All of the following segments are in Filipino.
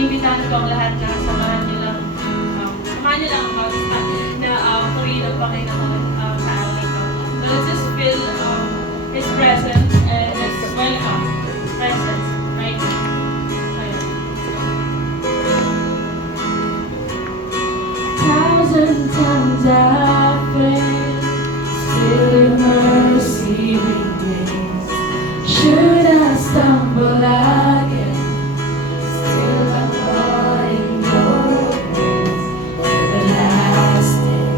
iniimbitahan ko ang lahat na samahan niyo lang ang bawat na purihin ang Panginoon sa araw nito. So let's just feel His presence and His welcome presence right now. Thousand times I failed, still in mercy remains. Should I stumble again, still I'm caught in your hands. Everlasting,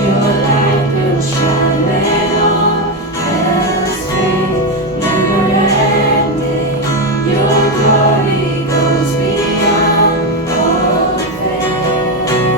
your light will shine when all else fades. Never ending, your glory goes beyond all faith.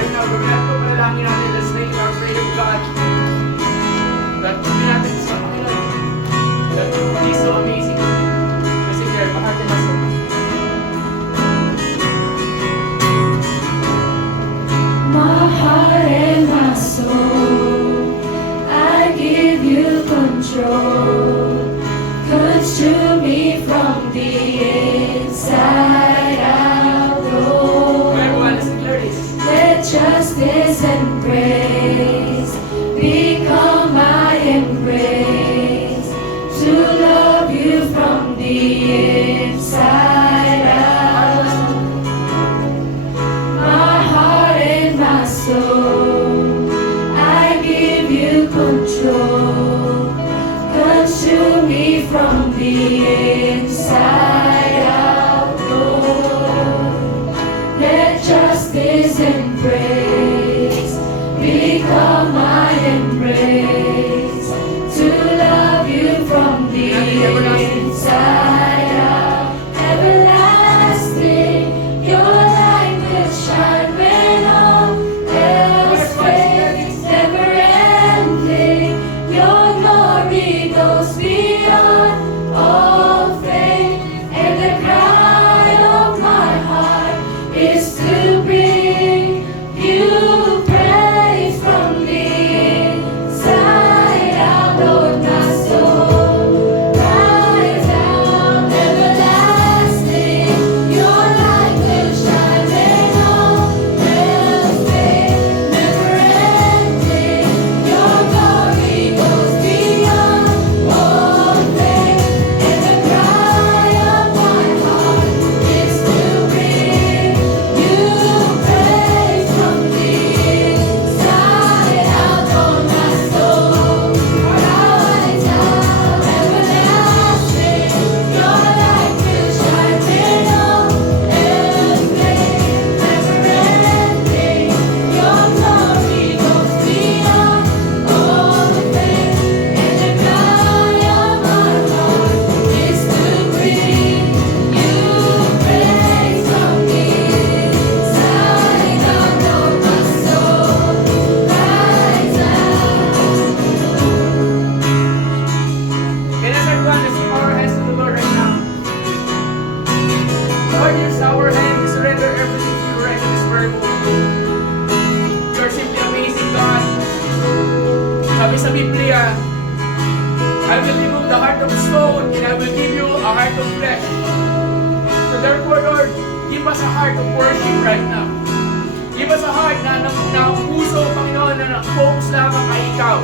right now, gawin natin ito, panalangin natin. Let's make our prayer of God. God, gawin natin sa Panginoon. God, He's so amazing. Kasi there, mahal na nasa. My heart and my soul, I give you control. Consume me from the inside out, Lord. Everyone, let's declare this. Let justice and praise become my embrace. To love you from the inside out. My heart and my soul, I give you control. Consume me from the inside out, Lord. Let justice and praise become my embrace. To love you from the inside out. Everlasting, your light will shine when all else fades. Never ending, your glory goes beyond all faith. And the cry of my heart is to bring you praise from the inside out, Lord, my soul. Rise out, everlasting, your light will shine when all else fades. Never ending, your glory goes beyond all faith. And the cry of my heart is to bring you praise from the inside out, Lord, my soul. Rise out, everlasting, your light will shine when all else fades. Never ending, your glory goes beyond all faith. And the cry of my heart is to bring you praise from the inside out, Lord, my soul. Rise out. Can everyone let's give our hands to the Lord right now? Lord, here's our hand. We surrender everything to you right in this very moment. You are simply amazing, God. Sabi sa Biblia, I will remove the heart of stone and I will give you a heart of flesh. So therefore, Lord, give us a heart of worship right now. Give us a heart na puso, Panginoon, na focus lamang kay Ikaw.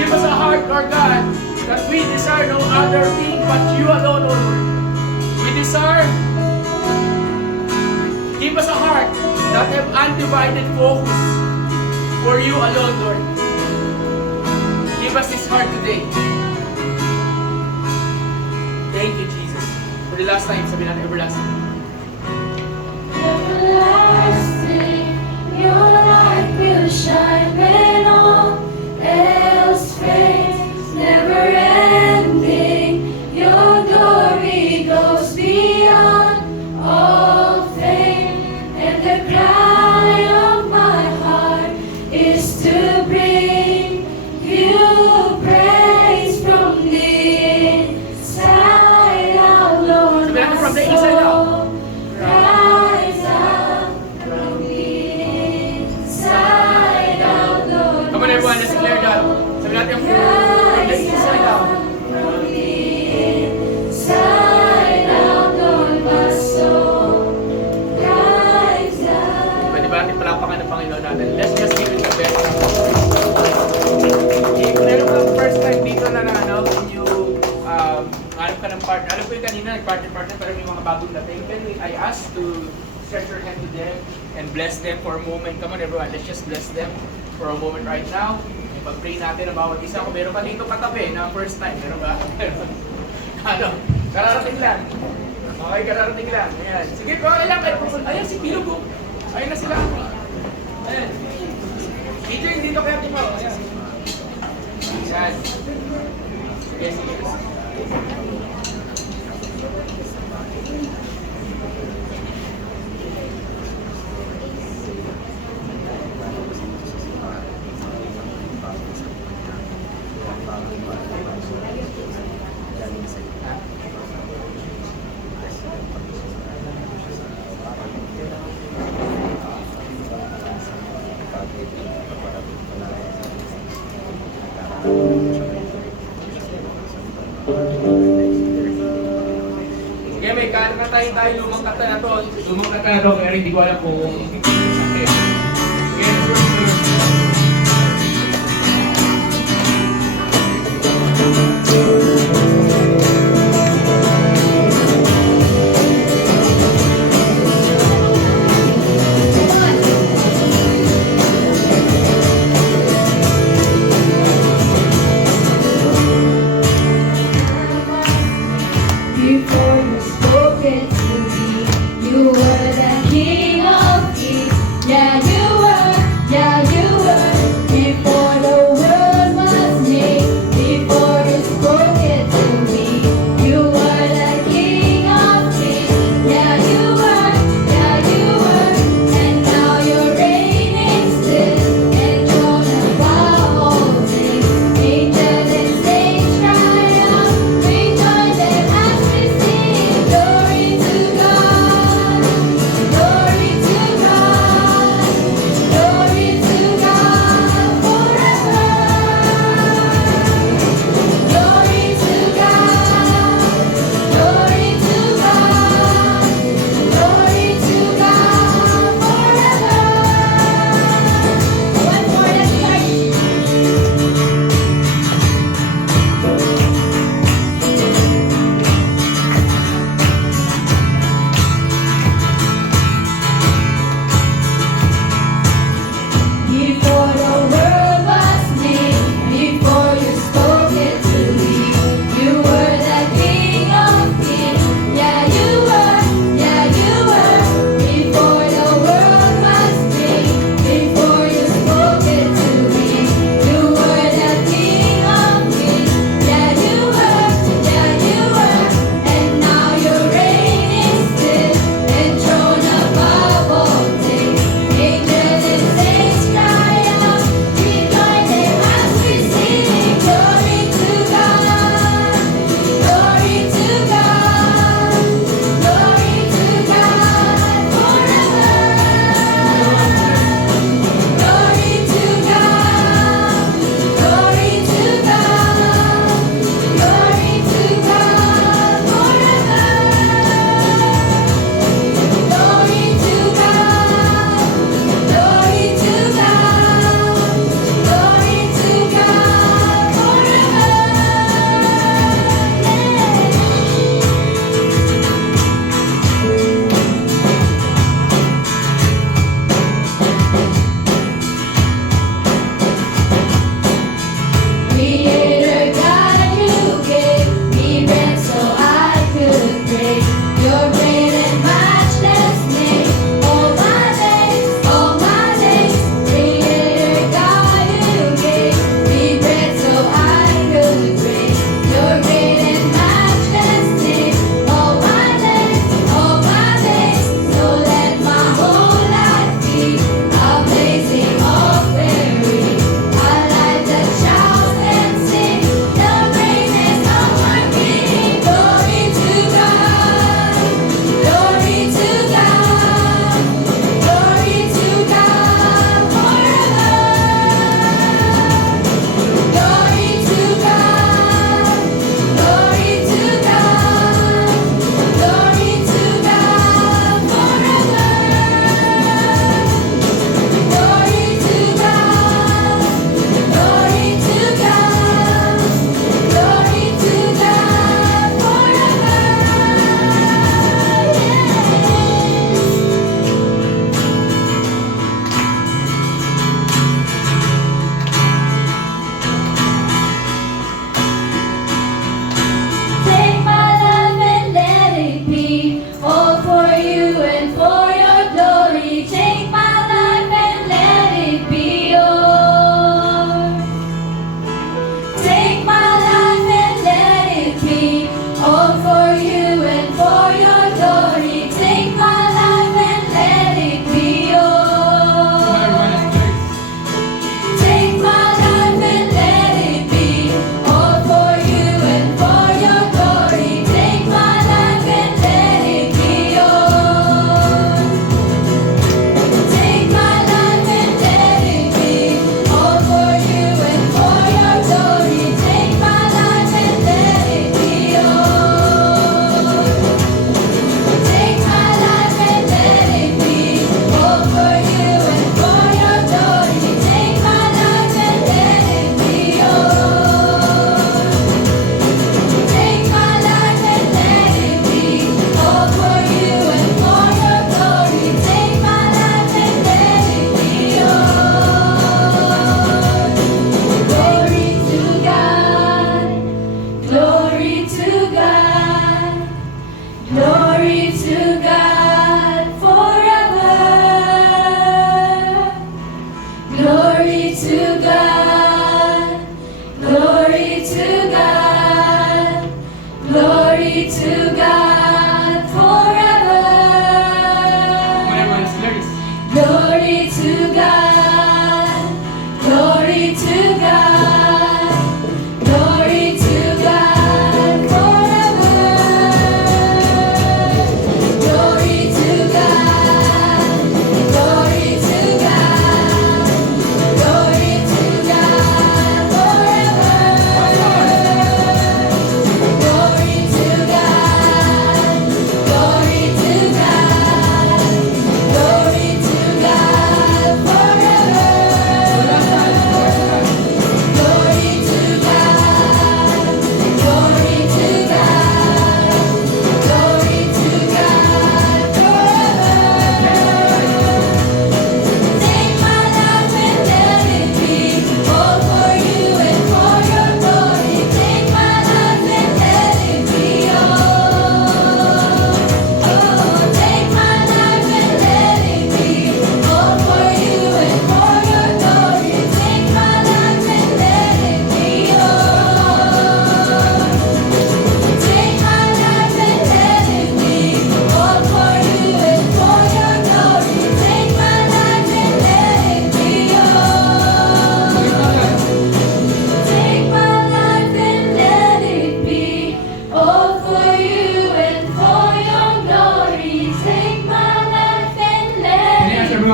Give us a heart, Lord God, that we desire no other thing but you alone, O Lord. We desire, give us a heart that have undivided focus for you alone, Lord. Give us this heart today. Thank you, Jesus. For the last time, sabi natin everlasting. Everlasting, your light will shine when all else fades. Never ending, your glory goes beyond all faith. And the cry of my heart is to bring you praise from the inside out, Lord, Sabi natin my from the inside out. soul. Rise up from the inside out, Lord. Come on, everyone, let's declare that. Sabi natin from the inside out. From the inside out, Lord, my soul. Rise up. Pwede ba natin palapakan ng Panginoon natin? Let's just give it the best. Kung meron ka first time dito na when you hanap ka ng partner. Alam ko yung kanina, nag-partner, pero may mga bagong dating. Then I asked to stretch your hand to them and bless them for a moment. Come on everyone, let's just bless them for a moment right now. Pag-pray natin ang bawat isa. Kung meron ka dito katabi na first time, meron ba? Kararating lang. Okay, kararating lang. Ayan. Sige, okay lang kayo. Ayan, si Pilugo. Ayan na sila. Ayan. Dito yung dito kaya Timo. Ayan. Ayan. Sige, sige. patayin tayo lumang kanta na to. Lumang kanta na to, kaya hindi ko alam kung sakit. Yes, sir. Before you spoken to me, you were the King of Kings. Yeah, you were. Yeah,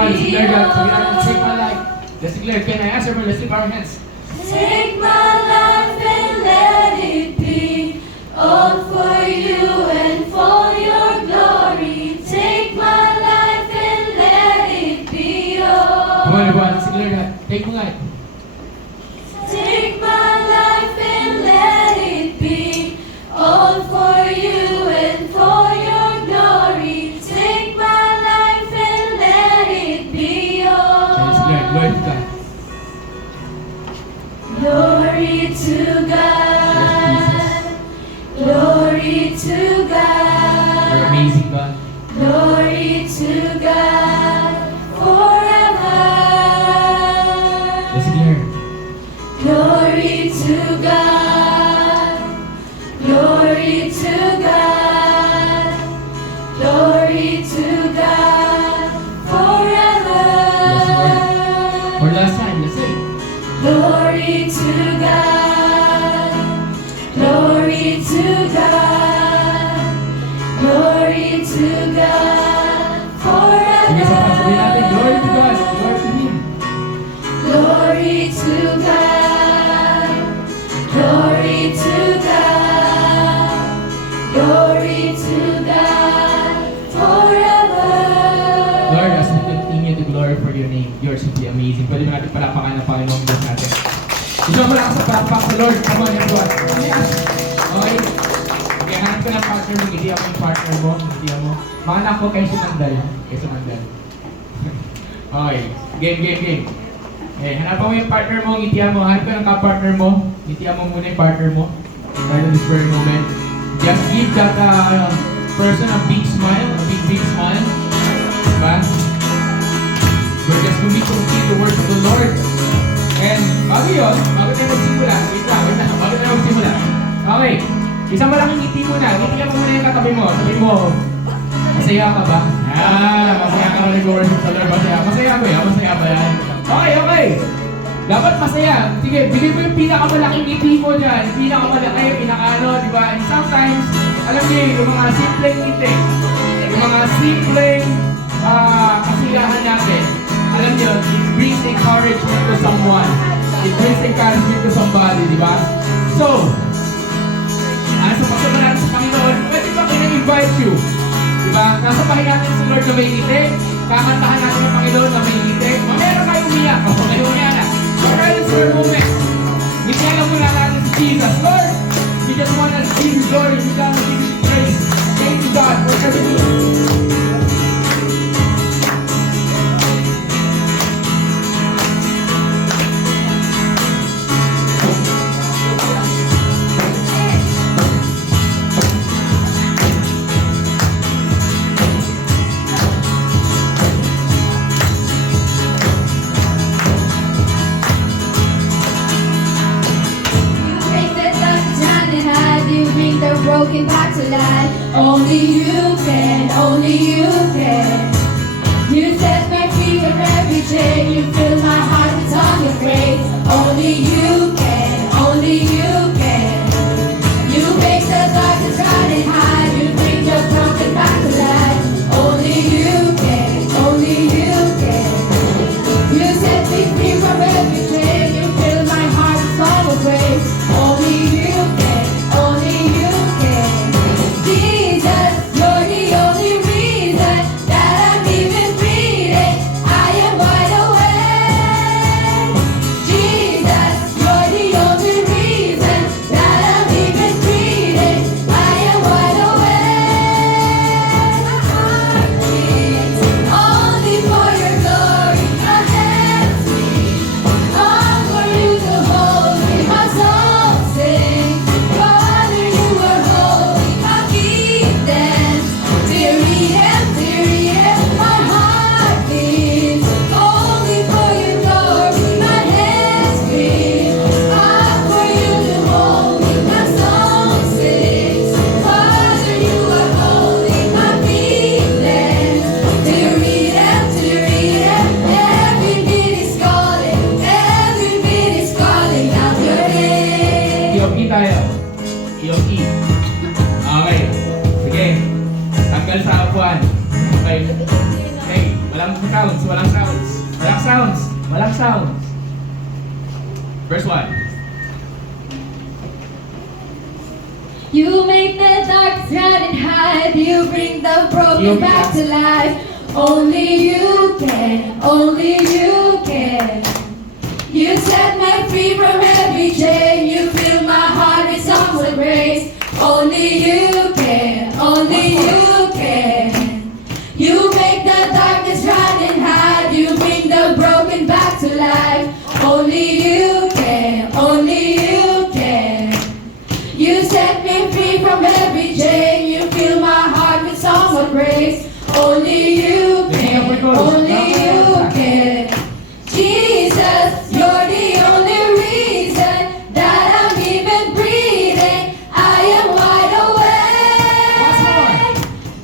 one. Let's declare that. Sabi natin, take my life. Let's declare. Can I answer for? Let's lift our hands. Take my life and let it be all for you and for your glory. Take my life and let it be all. Come on, everyone. Let's declare that. Take my life. Take my life and let it be all for you and for your glory. Take my life and let it be Let's declare. Glory to all. God. Glory to God. Glory to You're God. amazing, God. Glory to God forever. Let's declare. Glory to God. Glory to God. Glory to God forever. For the last time, let's say. Glory to God. Glory to God. Glory to God Sige, sabihin natin, glory to God. forever. Glory to Him. Glory to God. Glory to God. Glory to God forever. Lord, as we continue to glorify your name, you're simply amazing. Pwede ba natin palapakan ng Panginoong Diyos natin? Gusto mo lang sa palapak sa Lord. Come on, everyone. Okay? Okay, hanap ko ng partner mo. Hindi ako yung partner mo. Hindi ako. Mga anak ko kayo sumandal. Kayo sumandal. Okay. Game. Okay, hanapan mo yung partner mo. Ngitihan mo. Hanap ka ng ka-partner mo. Ngitihan mo muna yung partner mo. Right on this very moment. Just give that person a big smile. A big smile. Diba? We're just going to continue to worship the Lord. And bago yun, bago tayo magsimula, wait lang, bago tayo magsimula. Okay, isang malaking ngiti muna. Ngitihan mo muna yung katabi mo. Sabi mo, masaya ka ba? Masaya ka na nag-worship sa Lord. Masaya ko yan. Masaya ba yan? Okay. Dapat masaya. Sige, bigay mo yung pinakamalaking ngiti mo dyan. Pinakamalaki, pinakaano, di ba? And sometimes, alam niyo yung mga simpleng ngiti. Yung mga simpleng kasiyahan natin. Alam niyo, it brings encouragement to someone. It brings encouragement to somebody, di ba? So, sa pagsama natin sa Panginoon, pwede ba kina-invite you? Di ba? Nasa bahay natin si Lord na may ngiti. Kakantahan natin yung Panginoon na may ngiti. Mamaya na kayo umiyak. Kayo umiyak na. So, right in your moment. Ngiti lang muna natin si Jesus. Lord, we just want to give you glory. We want to give you praise. Thank you, God, for everything. Broken back to life. Only you can, only you can. You set my feet from every chain. You fill my heart with all your grace. Only you can, only you can. You make the darkness running high. You bring the broken back to life. Only you can, only you can. You set me free from every chain. You fill my heart with all your grace. Only you can, only you can. Jesus, you're the only reason that I'm sounds, walang sounds. Walang sounds, walang sounds. Verse 1. You make the dark run and hide. You bring the broken back to life. Only you can, only you can. You set me free from every chain. You fill my heart with songs of grace. Only you can, only you can. You make the darkness run and hide. You bring the broken back to life. Only you can, only you can. You set me free from every chain. You fill my heart with songs of praise. Only you can, only you can. Jesus, you're the only reason that I'm even breathing. I am wide awake.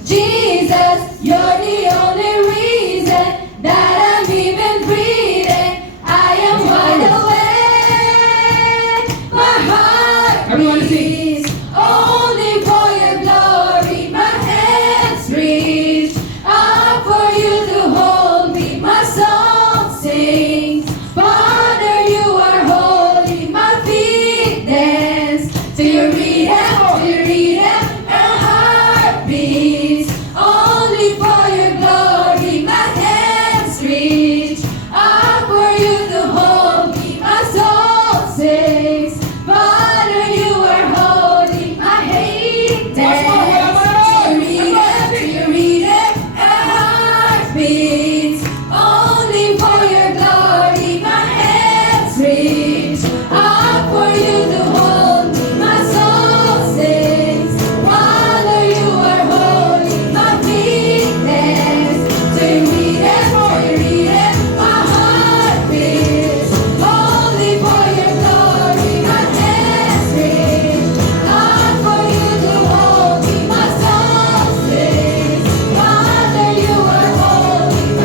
Jesus, you're the only reason that I'm even breathing. I am wide awake. My heart Everyone sing. beats only for your glory. My hands reach up for you to hold me. My soul sings, Father, you are holy. My feet dance to your rhythm, to your rhythm. My heart beats only for your glory. My hands reach up for you to hold me. My soul sings, Father, you are holy. My hate dance to your rhythm. My heart beats only for your glory. My hands reach up for you to hold me. My soul sings, Father, you are holy. My feet dance to your rhythm. My heart beats only for your glory. My hands reach up for you to hold me. My soul sings, Father, you are holy.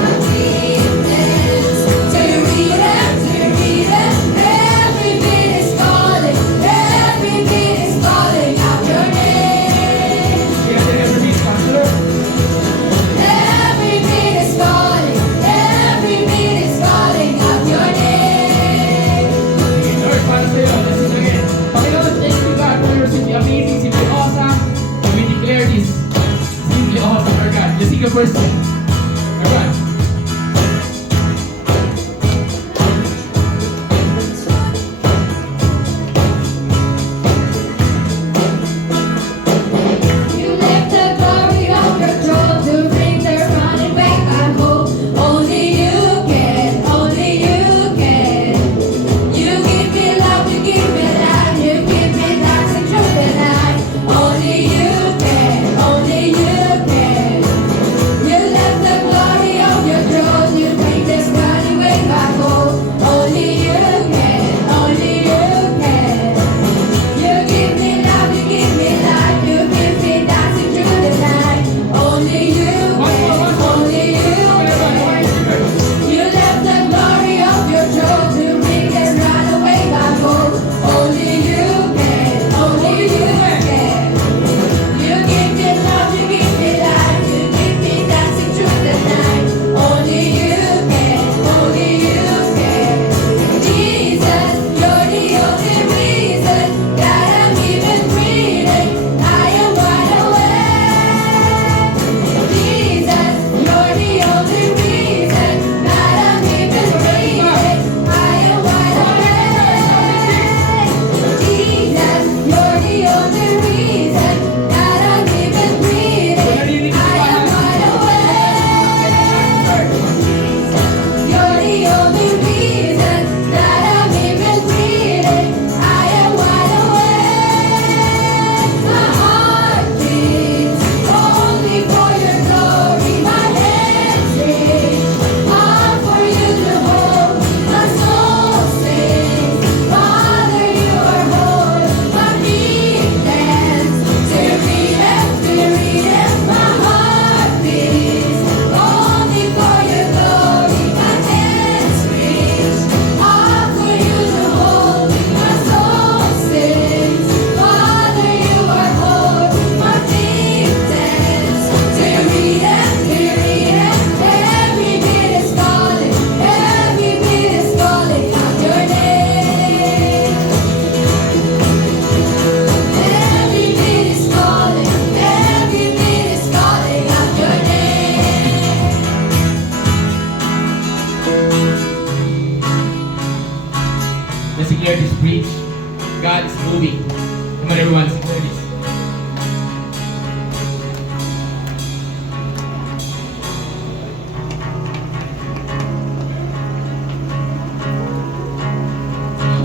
declare this bridge. God is moving. Come on, everyone, let's declare this.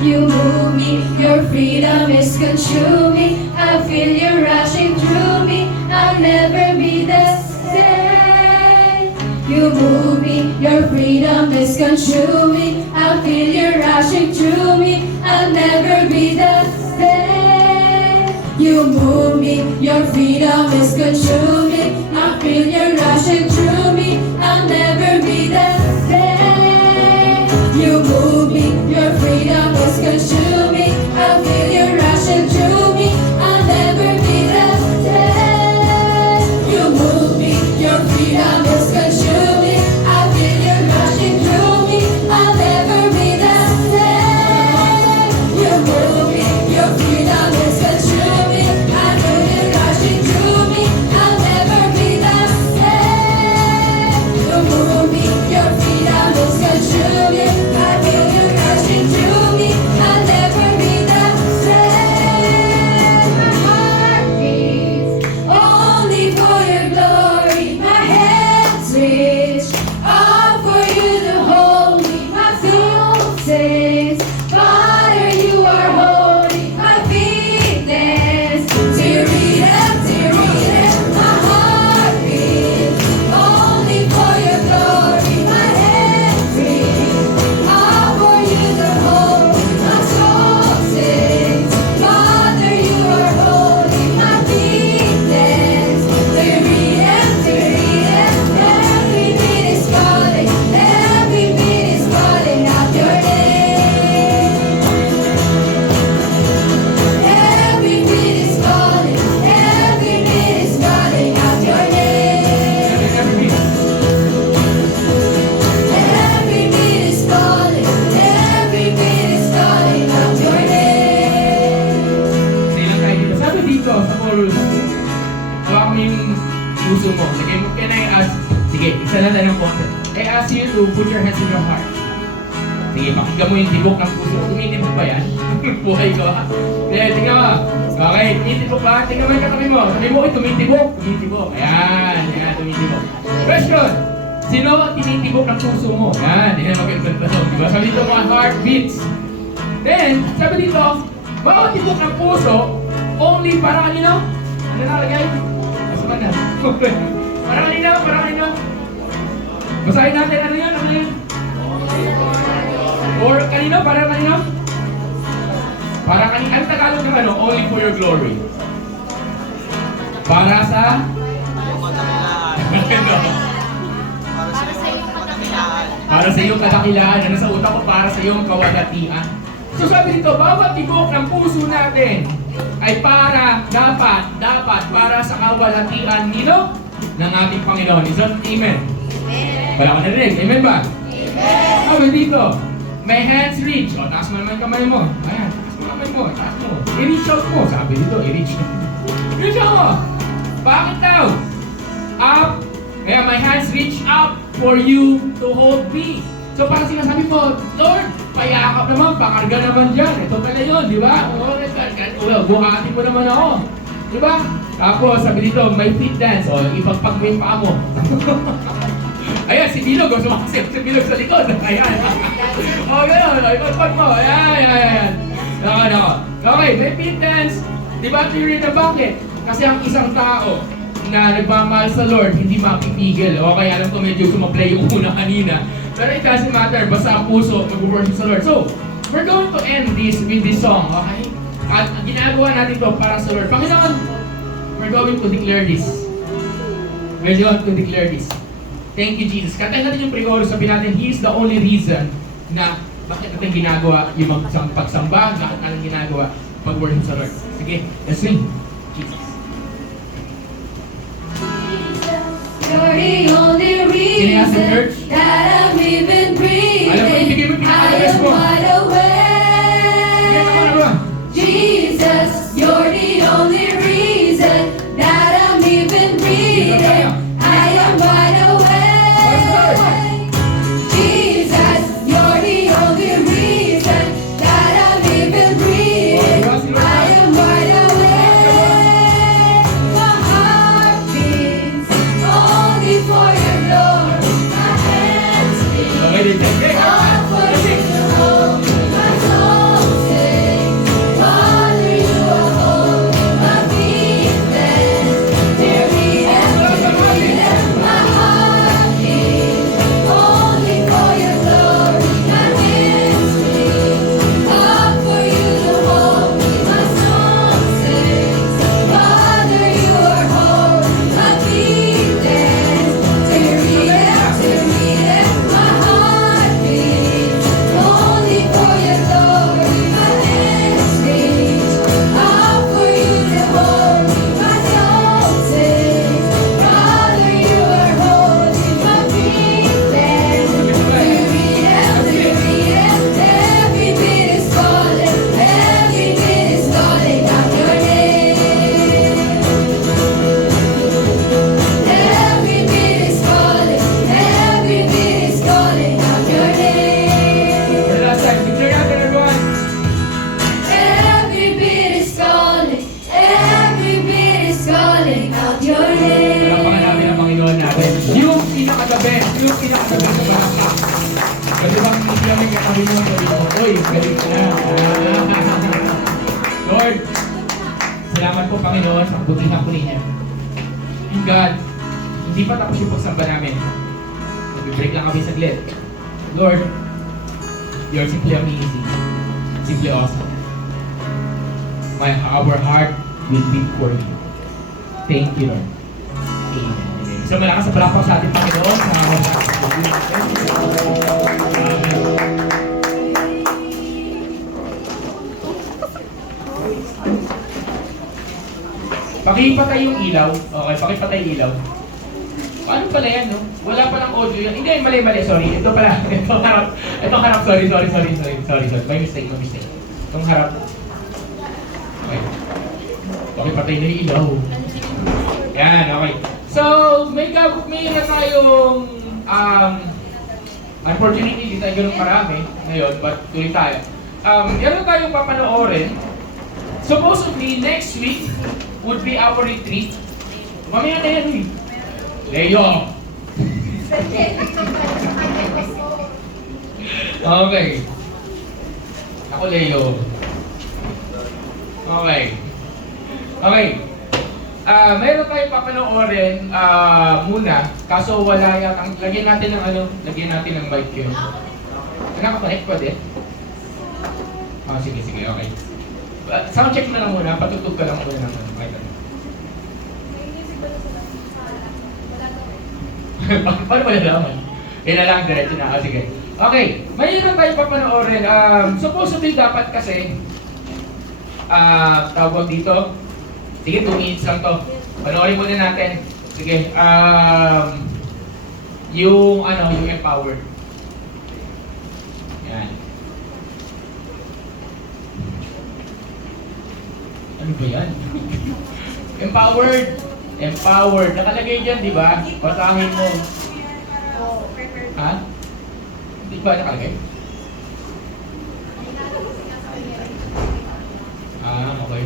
You move me, your freedom is consuming. I feel you rushing through me. I'll never be the same. You move me, your freedom is consuming. I feel you rushing through me. I'll never be the same. You move me, your freedom is consuming. I feel you rushing through me. I'll never be the same. You move me, your freedom is consuming. I feel you rushing through me. I'll never be the same. You move me, your freedom is consuming. I feel you rushing through me. I'll never be the same. You move me, your freedom is consuming. I feel you rushing through me. I'll never be the same. You move me, your freedom is consuming. I feel you rushing through me. I'll never be the same. My heart beats only for your glory. My hands reach out for you to hold me. My soul sings, Father, you are holy. My feet dance to your rhythm, to your rhythm. My heart beats only for your glory. My hands reach out for you to hold me. My soul sings, Father, you are holy. My feet dance to your rhythm, to your rhythm. Every beat is calling, every beat is calling out your name. Every beat is calling, every beat is calling out your name. Every beat. Every beat is calling, every beat is calling out your name. Say lang tayo dito. Sabi dito sa chorus, hawakan mo yung puso mo. Lagay mo, can I ask, sige, isa lang tayo ng konti. I ask you to put your hands in your heart. Sige, pakinggan mo yung tibok ng puso. Tumitibok ba yan? Buhay ko ha. Sige, tingnan mo. Okay, tumitibok ba? Tingnan mo yung katabi mo. Sabi mo, tumitibok. Tumitibok. Ayan, ayan, tumitibok. Question. Sino ang tinitibok ng puso mo? Yan, yan ang magandang tanong. Diba? Sabi dito mga heartbeats. Then, sabi dito, bawat tibok ng puso, only para kanino? Ano nakalagay? Mas pa na. Para kanino? Para kanino? Basahin natin, ano yan? Ano yan? Or kanino? Para kanino? Para kanino? Ang Tagalog ng ano? Only for your glory. Para sa? Para sa iyong kadakilaan. Ano sa utak ko? Para sa iyong kawalatian. So sabi dito, bawat tibok ng puso natin ay para, dapat, para sa kawalatian nino ng ating Panginoon. Is that amen? Wala ka narinig. Amen ba? Amen! Sabi dito, may hands reach. O, taas mo naman yung kamay mo. Ayan, taas mo kamay mo. Taas mo. I-reach out mo. Sabi dito, i-reach out. Reach out mo. Bakit daw? Up. Kaya my hands reach up for you to hold me. So parang sinasabi mo, Lord, payakap naman, pakarga naman dyan. Ito pala yun, di ba? Buhatin mo naman ako. Di ba? Tapos sabi dito, may feet dance. O, ipagpag mo yung paa mo. Ayan, si Bilog. Sumakasip si Bilog sa likod. Ayan. O, gano'n. Ipagpag mo. Ayan. Nako. Okay, may feet dance. Di ba theory na bakit? Kasi ang isang tao na nagmamahal sa Lord, hindi mapipigil. Okay, alam ko medyo sumaplay yung una kanina. Pero it doesn't matter, basta ang puso, mag-worship sa Lord. So, we're going to end this with this song, okay? At ginagawa natin ito para sa Lord. Panginoon, we're going to declare this. We're going to declare this. Thank you, Jesus. Kantahin natin yung pre-chorus, sabihin natin, He is the only reason na bakit natin ginagawa yung pagsamba, bakit natin ginagawa pag-worship sa Lord. Sige, let's sing. Jesus. You're the only Siniasa, reason church? that I'm even Alam mo, ibigay mo breathing. yung I pinaka-best am mo. wide Sige, awake. tama na ba? Jesus, you're the only reason that I'm even breathing. I am wide awake. Jesus, you're the only reason that I'm even Okay, All for you to hold me, my soul sings. Father, you are holy, my weakness. Dear me, my heart beats. Only for your glory, my hands sing. All for you to hold me, my soul sings. Father, you are holy, my weakness. Dear me, my heart beats. Only for your glory, my hands reach. All for you to hold me, my soul sings. Father, you are holy, my weakness. Every bit is calling, every bit is calling out your name. Every bit is calling, every bit is calling out your name. For the last time, declare natin everyone. Every bit is calling, every bit is calling out your name. Palakpakan namin ang Panginoon natin. Yung pinaka-the-best sa palakpak. Kasi bang hindi kami katabi mo, sabi mo, uy, galing ka na. Lord, salamat po Panginoon sa kabutihan po ninyo. In God, hindi pa tapos yung pagsamba namin. Nag-break lang kami saglit. Lord, you're simply amazing. Simply awesome. Our heart will beat for you. Thank you, Lord. Amen. So malakas sa palakpak sa ating Panginoon sa mga pakipatay yung ilaw. Okay, pakipatay yung ilaw. Paano pala yan, no? Wala palang audio yan. Hindi, mali, sorry. Ito pala. Itong harap. Sorry. May mistake. Itong harap. Okay. Pakipatay na yung ilaw. Yan, okay. So, may na tayong unfortunately, hindi tayo ganun marami ngayon, but tuloy tayo. Meron tayong papanoorin. Supposedly, next week would be our retreat. Mamaya na yan, eh. Leo! Okay. Ako, Leo. Okay. Meron tayong papanoorin muna, kaso wala yatang, lagyan natin ng mic yun. Nakaka-connect pa din? Sige, okay. Sound check na lang muna, patutog ka lang muna ng mic. Paano ba nalaman? Kaya na lang, diretso na. Sige. Okay, mayroon tayong papanoorin. Supposedly dapat kasi, tawag dito, sige, 2 minutes lang to. Panoorin muna natin. Sige, yung empowered. Yan. Ano ba yan? Empowered. Nakalagay dyan, di ba? Basahin mo. Ha? Di ba nakalagay? Okay.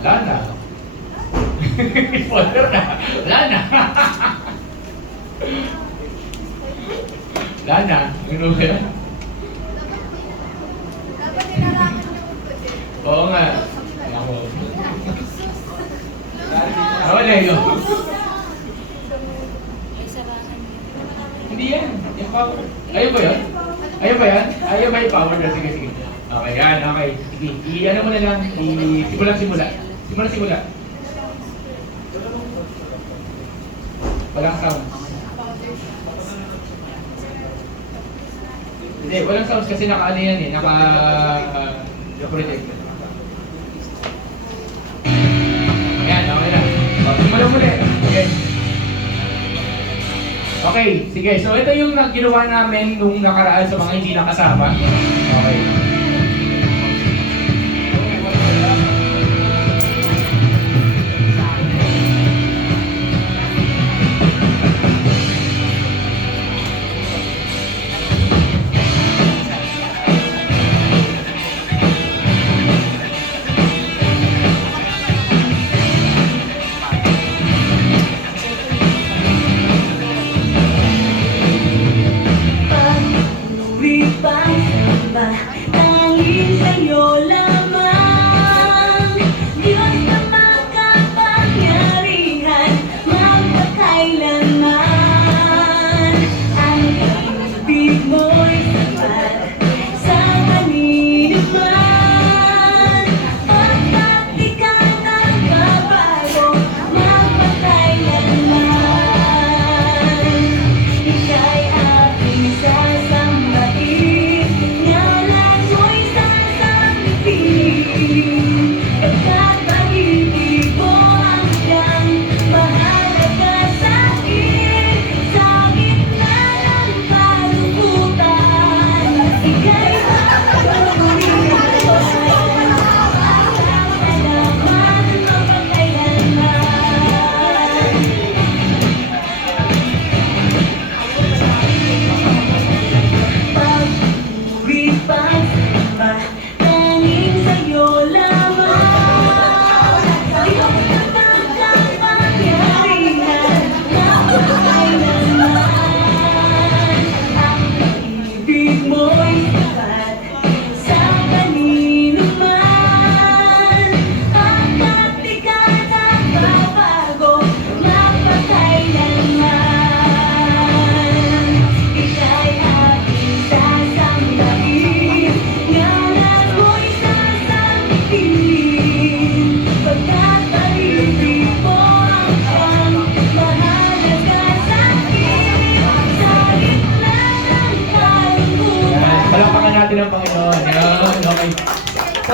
Wala na. Folder na. Wala na. Ano ba yan? Oo nga. Ako na yun. Hindi yan. Yung power. Ayun ba yan? Ayun ba yung power? Sige. Okay, yan. Okay. Sige. I-ano mo na lang. Simula. Walang sound. Hindi, walang sounds kasi naka-ano yan eh. Naka-project. Ayan, okay na. Simulan mo ulit. Okay, sige. So ito yung ginawa namin nung nakaraan sa mga hindi nakasama. Okay.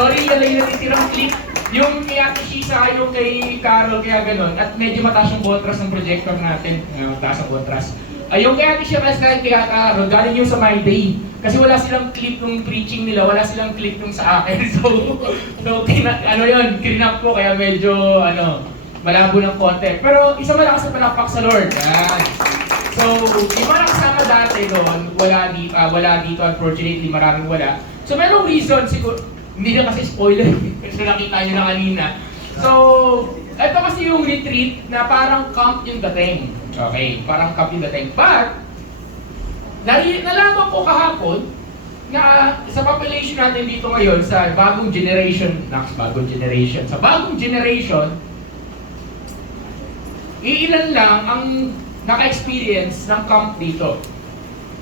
Sorry, yan lang yung natitirang clip. Yung kay Ate Shisa, yung kay Carol, kaya ganun. At medyo mataas yung contrast ng projector natin. Mataas ang contrast. Yung kay Ate Shisa, kahit kay Ate Carol, galing yung sa My Day. Kasi wala silang clip ng preaching nila, wala silang clip nung sa akin. Ano yun, clean-up ko, kaya medyo, malabo ng konti. Pero isa malakas na palakpak sa Lord. Yan. So, yung mga nakasama dati doon, wala dito, unfortunately, maraming wala. So, merong reason, siguro, hindi na kasi spoiler, kasi nakita nyo na kanina. So, ito kasi yung retreat na parang camp yung dating. Okay, parang camp yung dating. But, nalaman ko kahapon na sa population natin dito ngayon, sa bagong generation, iilan lang ang naka-experience ng camp dito.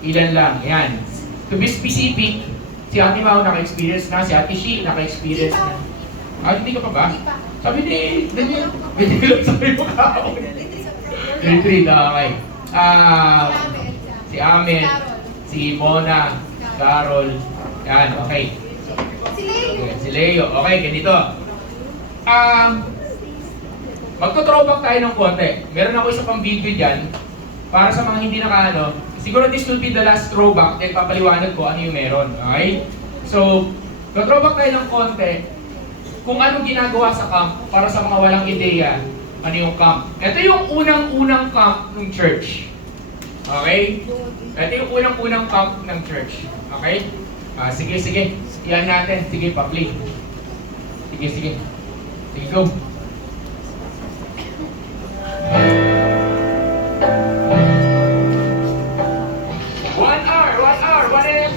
Ilan lang, yan. To be specific, si Ate Mau naka-experience na, si Ate Shi naka-experience na. Hindi ka pa ba? Sabi ni Daniel, sabi mo kahapon. Retreat, okay. Si Amen, si Mona, Carol, yan, okay. Si Leo, okay, ganito. Magto-throwback tayo ng konti. Meron ako isa pang video dyan, para sa mga hindi nakaano. Siguro this will be the last throwback, dahil papaliwanag ko ano yung meron, okay? So, mag-throwback tayo ng konti, kung anong ginagawa sa camp, para sa mga walang ideya, ano yung camp. Ito yung unang-unang camp ng church. Okay? Ito yung unang-unang camp ng church. Okay? Sige. Iyan natin. Sige, pa-play. Sige, go. One hour, 1 a.m.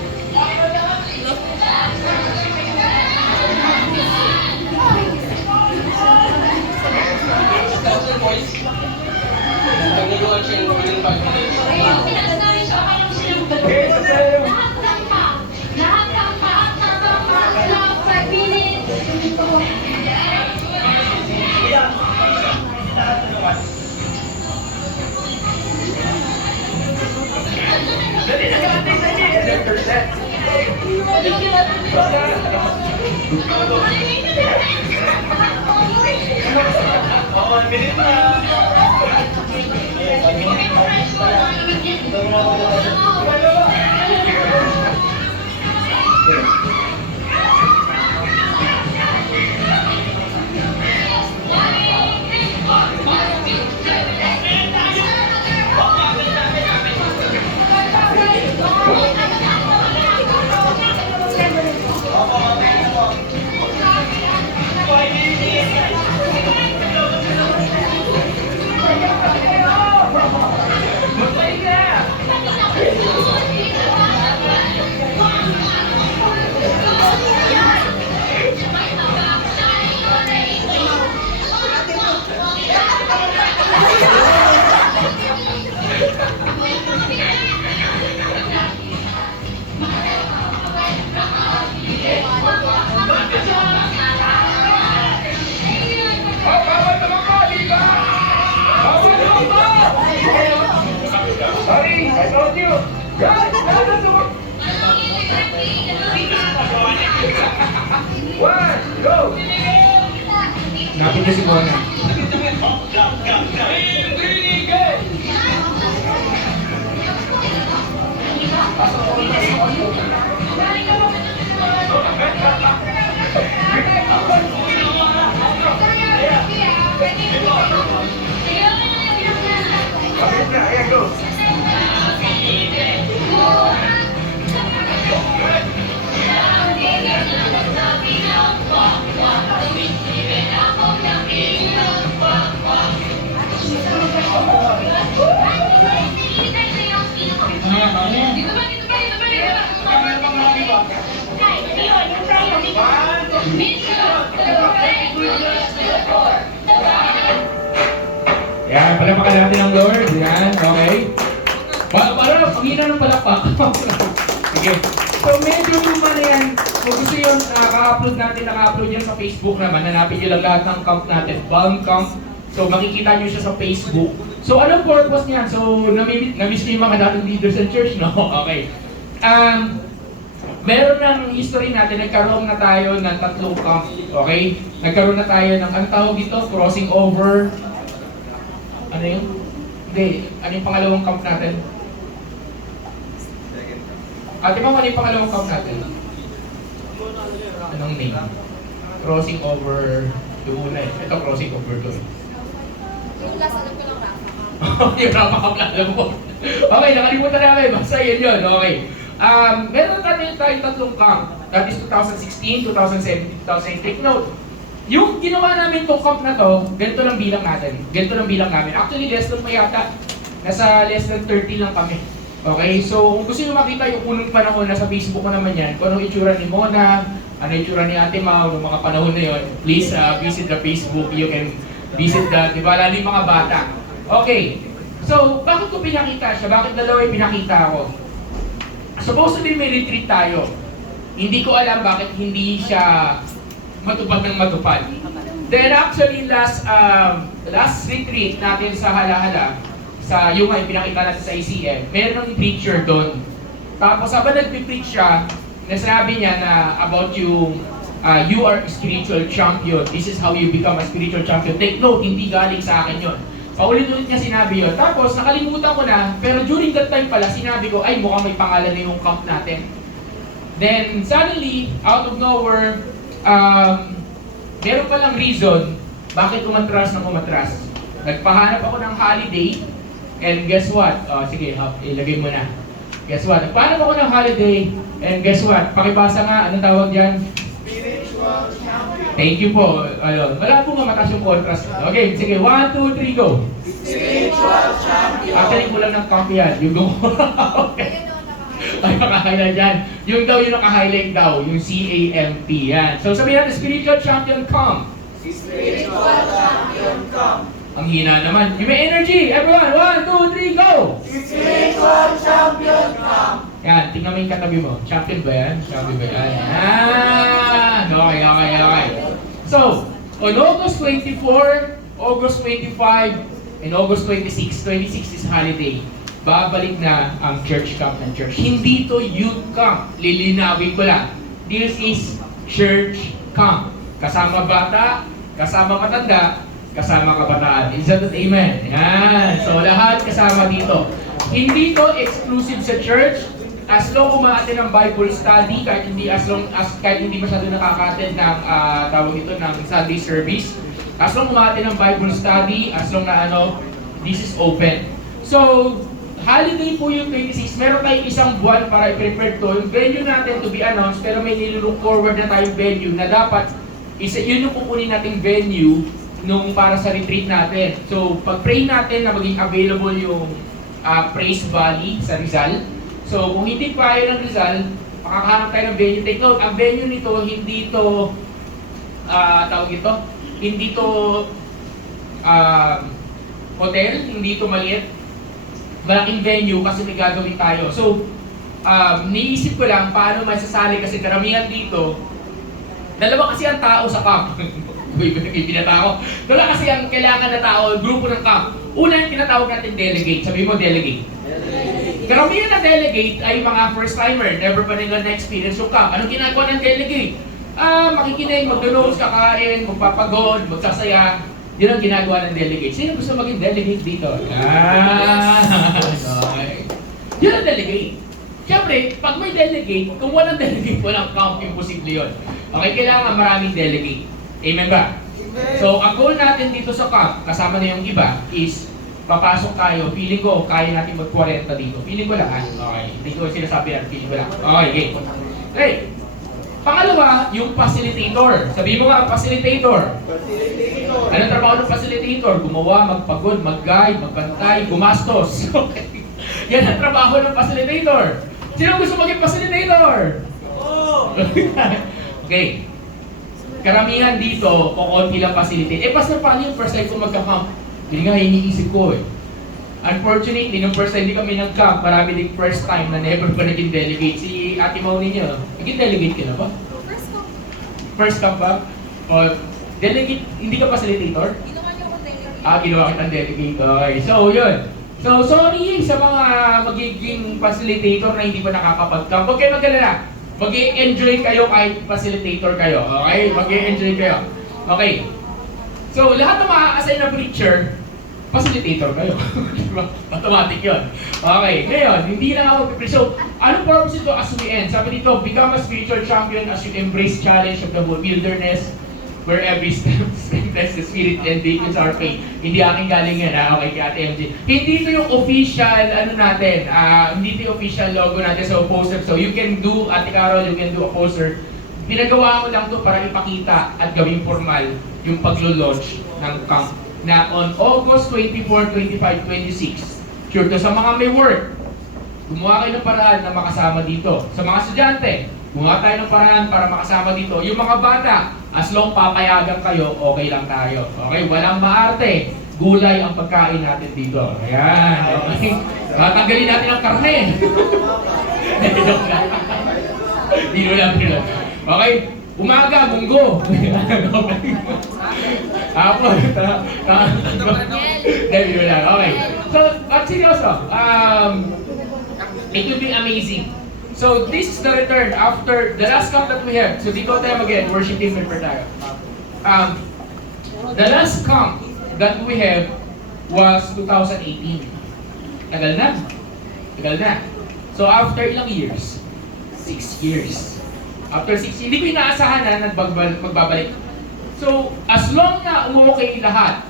Sorry, I told you. One, go. Napin niya si Mona. Ayan, go. Yan, palapakan natin ang Lord. Yan, okay. Para pangina ng palakpak. Sige. So medyo luma na yan. Kung gusto yun, naka-upload yan sa Facebook naman. Hanapin nyo lang lahat ng camp natin. Balm Camp. So makikita nyo siya sa Facebook. So anong purpose niyan? So namiss niyo yung mga dating leaders ng church, no? Okay. meron ng history natin, nagkaroon na tayo ng 3 camp, okay? Nagkaroon na tayo ng, ang tawag dito, crossing over, ano yun? Hindi, ano yung pangalawang camp natin? Ate Ma'am, ano yung pangalawang camp natin? Anong name? Crossing over, yung una eh. Ito crossing over to eh. Yung last alam ko lang Rafa. Yung napakaplano mo. Okay, nakalimutan namin. Basta yun. Okay. Meron natin tayo 3 camp. That is 2016, 2017, 2018. Take note. Yung ginawa namin itong camp na to, ganito lang bilang natin. Ganito lang bilang namin. Actually, less than pa yata. Nasa less than 30 lang kami. Okay, so kung gusto nyo makita yung unang panahon, nasa Facebook ko naman yan, kung anong itsura ni Mona, ano itsura ni Ate Mau, yung mga panahon na yun, please visit the Facebook, you can visit the, di ba, lalo yung mga bata. Okay, so bakit ko pinakita siya? Bakit dalawa yung pinakita ko? Supposedly may retreat tayo. Hindi ko alam bakit hindi siya matupad ng matupad. Then actually last retreat natin sa Hala-Hala, sa yung ay pinakita natin sa ACM, meron ng preacher doon. Tapos habang nagpipreach siya, nasabi niya na about yung you are a spiritual champion. This is how you become a spiritual champion. Take note, hindi galing sa akin yun. Paulit-ulit niya sinabi yun. Tapos nakalimutan ko na, pero during that time pala, sinabi ko, ay mukhang may pangalan na yung camp natin. Then suddenly, out of nowhere, meron palang reason bakit umatras ng umatras. Nagpahanap ako ng holiday, and guess what? Sige, ilagay mo na. Guess what? Nagpahanap ako ng holiday, and guess what? Pakibasa nga, anong tawag dyan? Spiritual champion. Thank you po. Wala po nga mataas yung contrast. Okay, sige, 1, 2, 3, go! Spiritual champion. Actually, kulang ng copy yan. Yung go. Okay. Ay, makahighlight yan. Yung daw yung naka-highlight daw, yung CAMP. Yan. So sabihin natin, spiritual champion come. Spiritual champion come. Ang hina naman. You may energy. Everyone, 1, 2, 3, go! Spiritual champion come. Yan, tingnan mo yung katabi mo. Champion ba yan? Champion ba yan? Yan! Okay. So, on August 24, August 25, and August 26, 26 is holiday. Babalik na ang church camp ng church. Hindi to youth camp. Lilinawin ko lang. This is church camp. Kasama bata, kasama matanda, kasama kabataan. Is that amen? Yan. So lahat kasama dito. Hindi to exclusive sa church. As long umaattend ng Bible study, kahit hindi masyado nakaka-attend ng tawag ito ng Sunday service. As long umaattend ng Bible study, as long na this is open. So, holiday po yung 26. Meron tayong isang buwan para i-prepare to. Yung venue natin to be announced, pero may nilook forward na tayong venue na dapat yun yung kukunin nating venue para sa retreat natin. So, pag-pray natin na maging available yung Praise Valley sa Rizal. So, kung hindi pa yun ng Rizal, makakahanap tayo ng venue. Take note, ang venue nito, hindi to, hindi to hotel, hindi to maliit. Malaking venue kasi may gagawin tayo. So, niisip ko lang paano masasali kasi karamihan dito, dalawa kasi ang tao sa camp. Pinata ko. Dalawa kasi ang kailangan na tao, grupo ng camp. Una yung tinatawag natin delegate. Sabi mo delegate. Karamihan na delegate ay mga first timer. Never pa nila na-experience yung camp. Anong ginagawa ng delegate? Makikinig, magdonos, kakain, magpapagod, magsasaya. Yun ang ginagawa ng delegate. Sino gusto maging delegate dito? Okay. Yun ang delegate. Siyempre, pag may delegate, kung walang delegate, walang camp, imposible yun. Okay, kailangan maraming delegate. Amen ba? So, ang goal natin dito sa camp, kasama na yung iba, is papasok tayo. Feeling ko, kaya natin mag-40 dito. Feeling ko lang, okay. Hindi ko sinasabi yan, feeling ko lang. Okay, okay. Okay. Pangalawa, yung facilitator. Sabihin mo nga, facilitator. Anong trabaho ng facilitator? Gumawa, magpagod, mag-guide, magbantay, gumastos. Yan ang trabaho ng facilitator. Sino gusto maging facilitator? Okay. Karamihan dito, kukunti lang facilitate. Pastor, paano yung first time ko magka-camp? Hindi nga, iniisip ko eh. Unfortunately, nung first time di kami nag-camp, marami din first time na never pa naging delegate. Si Ate Mau ninyo, naging delegate ka na ba? First camp ba? O, delegate, hindi ka facilitator? Ginawa niyo ako delegate. Ginawa kitang delegate. Okay, so yun. So, sorry sa mga magiging facilitator na hindi pa nakakapag-camp. Huwag kayo mag-alala. Mag-i-enjoy kayo kahit facilitator kayo. Okay? Mag-i-enjoy kayo. Okay. So, lahat ng ma-assign na preacher, facilitator kayo. Diba? Automatic yun. Okay. Ngayon, hindi lang ako preach. So, anong purpose ito as we end? Sabi dito, become a spiritual champion as you embrace challenge of the wilderness where every step strengthens the spirit and deepens our faith. Hindi aking galing yan, okay, kay Ate MJ. Hindi ito yung official, natin, hindi ito yung official logo natin sa poster. So you can do, Ate Carol, you can do a poster. Pinagawa ko lang to para ipakita at gawing formal yung paglo-launch ng camp na on August 24, 25, 26. Sure to sa mga may work, gumawa kayo ng paraan na makasama dito. Sa mga estudyante, gumawa tayo ng paraan para makasama dito. Yung mga bata, as long papayagan kayo, okay lang tayo. Okay? Walang maarte. Gulay ang pagkain natin dito. Ayan. Okay? Tanggalin natin ang karne. Dino lang. Okay? Umaga, munggo. Apo. Dino lang. Okay. So, at seryoso, it will be amazing. So this is the return after the last camp that we have. So dito tayo again, worship team member tayo. The last camp that we have was 2018. Tagal na. Tagal na. So after ilang years? 6 years. After 6 years, hindi ko inaasahan na magbabalik. So as long na umukay lahat,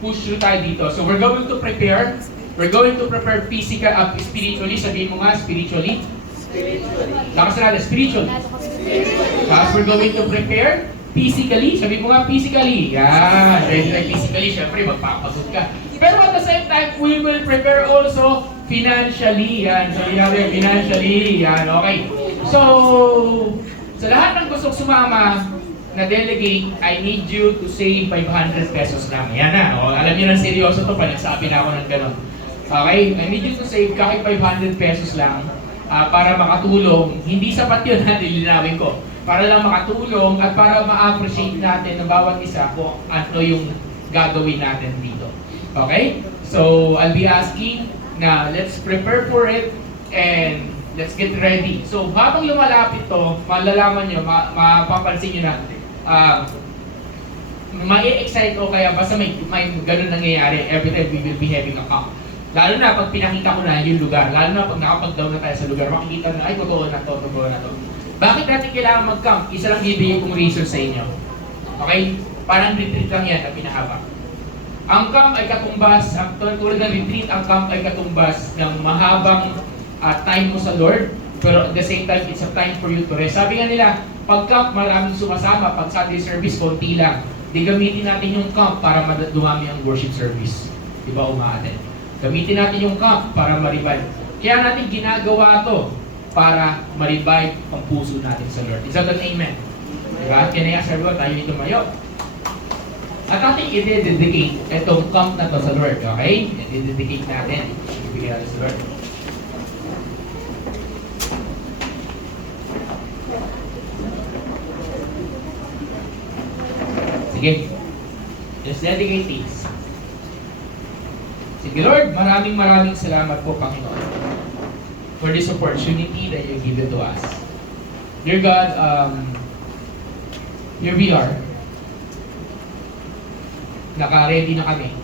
push through tayo dito. So we're going to prepare. We're going to prepare physical, spiritually. Sabihin mo nga, spiritually. Lakas natin, spiritually. Tapos we're going to prepare physically. Sabi mo nga, physically. Yan. Ready like physically, syempre, magpapagod ka. Pero at the same time, we will prepare also financially. Yan. Sabi natin, financially. Yan. Okay. So, sa lahat ng gustong sumama na delegate, I need you to save 500 pesos lang. Yan na. O, alam niyo na seryoso to pa. Nagsabi na ako ng gano'n. Okay? I need you to save kahit 500 pesos lang. Para makatulong, hindi sapat yun ha, lilinawin ko. Para lang makatulong at para ma-appreciate natin ng bawat isa kung ano yung gagawin natin dito. Okay? So, I'll be asking na let's prepare for it and let's get ready. So, habang lumalapit to, malalaman nyo, mapapansin nyo na, ma-excite o kaya basta may ganun nangyayari every time we will be having a camp. Lalo na pag pinakita ko na yung lugar, lalo na pag nakapag-down na tayo sa lugar, makikita na, ay, totoo na to, totoo na to. Bakit natin kailangan mag-camp? Isa lang bibigay kong reason sa inyo. Okay? Parang retreat lang yan na pinahaba. Ang camp ay katumbas, tulad ng retreat, ang camp ay katumbas ng mahabang time mo sa Lord, pero at the same time, it's a time for you to rest. Sabi nga nila, pag camp, maraming sumasama, pag Sunday service, konti lang. Di gamitin natin yung camp para dumami ang worship service. Di ba umaaten? Gamitin natin yung camp para ma-revive. Kaya natin ginagawa to para ma-revive ang puso natin sa Lord. Is that an amen? Diba? Can I ask everyone, tayo ito mayo. At ating i-dedicate itong camp na to sa Lord. Okay? I-dedicate natin. Ibigay natin sa Lord. Sige. Just dedicate these. Sige Lord, maraming salamat po Panginoon for this opportunity that you give it to us. Dear God, here we are. Naka-ready na kami.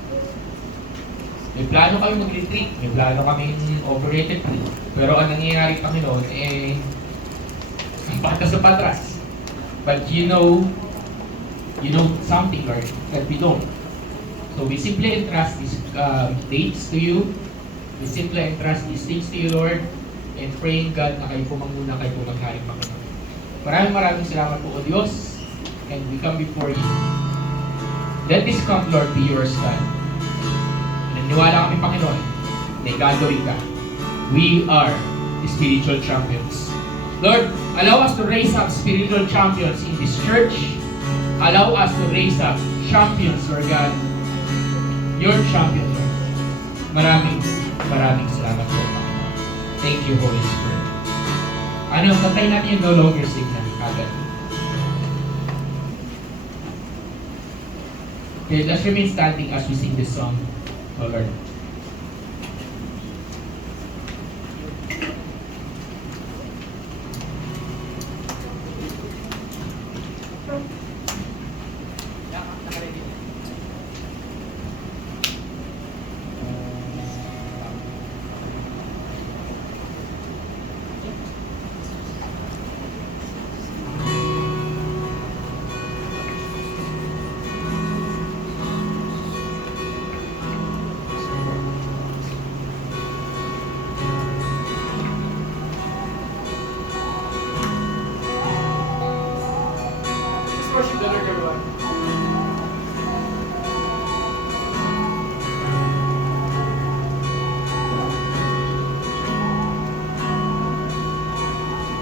May plano kami mag-retreat, may plano kami overrated trip. Pero ang nangyayari Panginoon, ang patas sa patras. But you know something Lord that we don't. So we simply entrust these dates to you. We simply entrust these things to you, Lord. And praying, God, na kayo po manguna, kayo po magharing Panginoon. Maraming salamat po, O Diyos. And we come before you. Let this camp, Lord, be yours, God. Naniniwala kami, Panginoon, na gagawin ka. We are the spiritual champions. Lord, allow us to raise up spiritual champions in this church. Allow us to raise up champions, Lord God. Your champion, Lord. Maraming salamat po. Thank you, Holy Spirit. Pantay natin yung no longer signal. Agad. Okay, let's remain standing as we sing this song, oh Lord.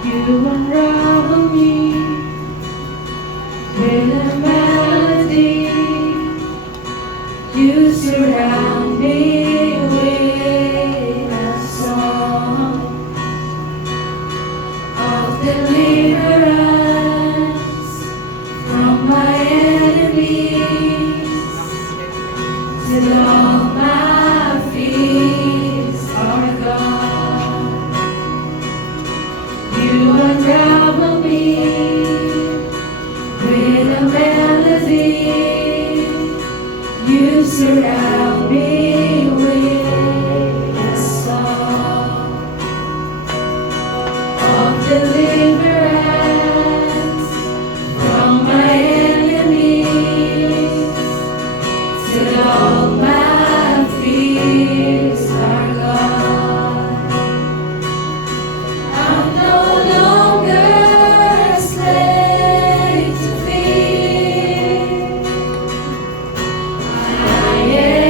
You unravel me with a melody. You surround me with a song of deliverance from my enemies, till all my fears are gone. You unravel me with a melody. You surround me with a song of deliverance from my enemies, till all my fears are gone. I'm no longer a slave to fear. I am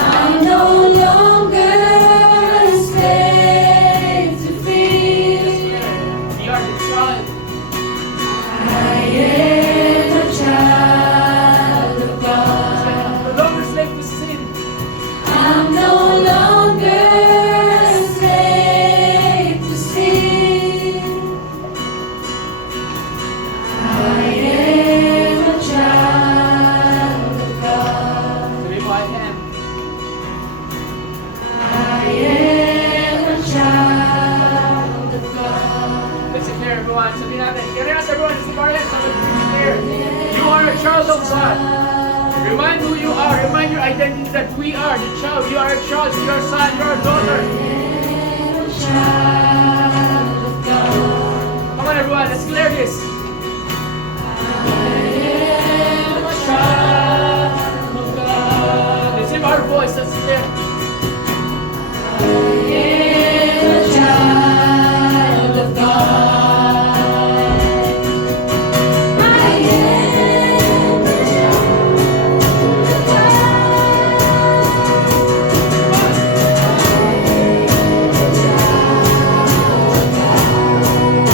I'm no longer a slave to fear. We are the child. I am a child of God. No longer slave to sin. I'm no longer a slave to sin. I am a child of God. Sabi mo, I am. I am a child of God. Let's declare everyone. Sabi natin. Kaya rin everyone. Let's declare it. Sabi declare. You are a child of God. Remind who you are. Remind your identity that we are the child. You are a child. You are a son. You are a daughter. I am a child of God. Come on, everyone. Let's declare this. I am a child of God. Let's sing our voice. Let's declare. I am a child of God. I am a child of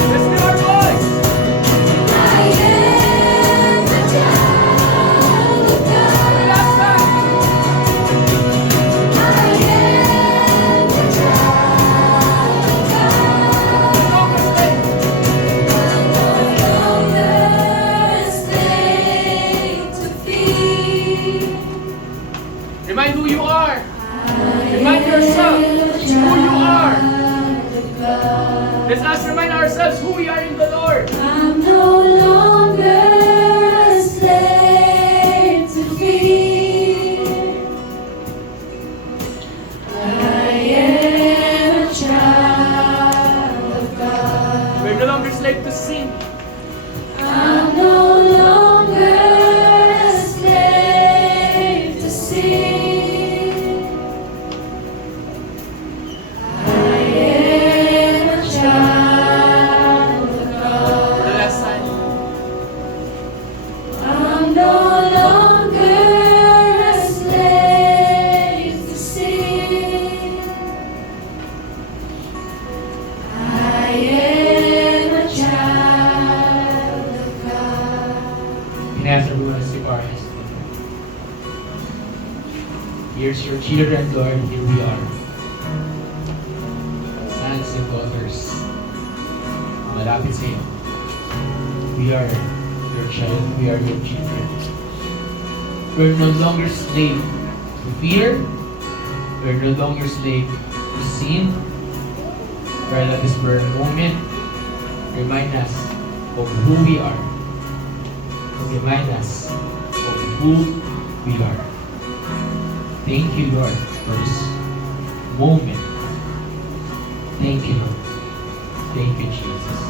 Let's sing our voice. I am a child of God. Last time. I am a child of God. No longer slave. No longer a slave to fear. Remind who you are. Remind yourself who you are. Let's us remind ourselves who we are in the Lord. I'm no longer a slave to fear. I am a child of God. We're no longer slave to sin. I'm no longer a slave to sin. I am a child of For God. the last time. I'm no longer a slave to sin. I am a child of God. Can I ask everyone to sing our hands together? Here's your children, Lord. Here we are. Sons and daughters. Malapit sa iyo. We are your child. We are your children. We're no longer slave to fear. We're no longer slave to sin. But let this for a moment remind us of who we are. Remind us of who we are. Thank you, Lord, for this moment. Thank you, Lord. Thank you, Jesus.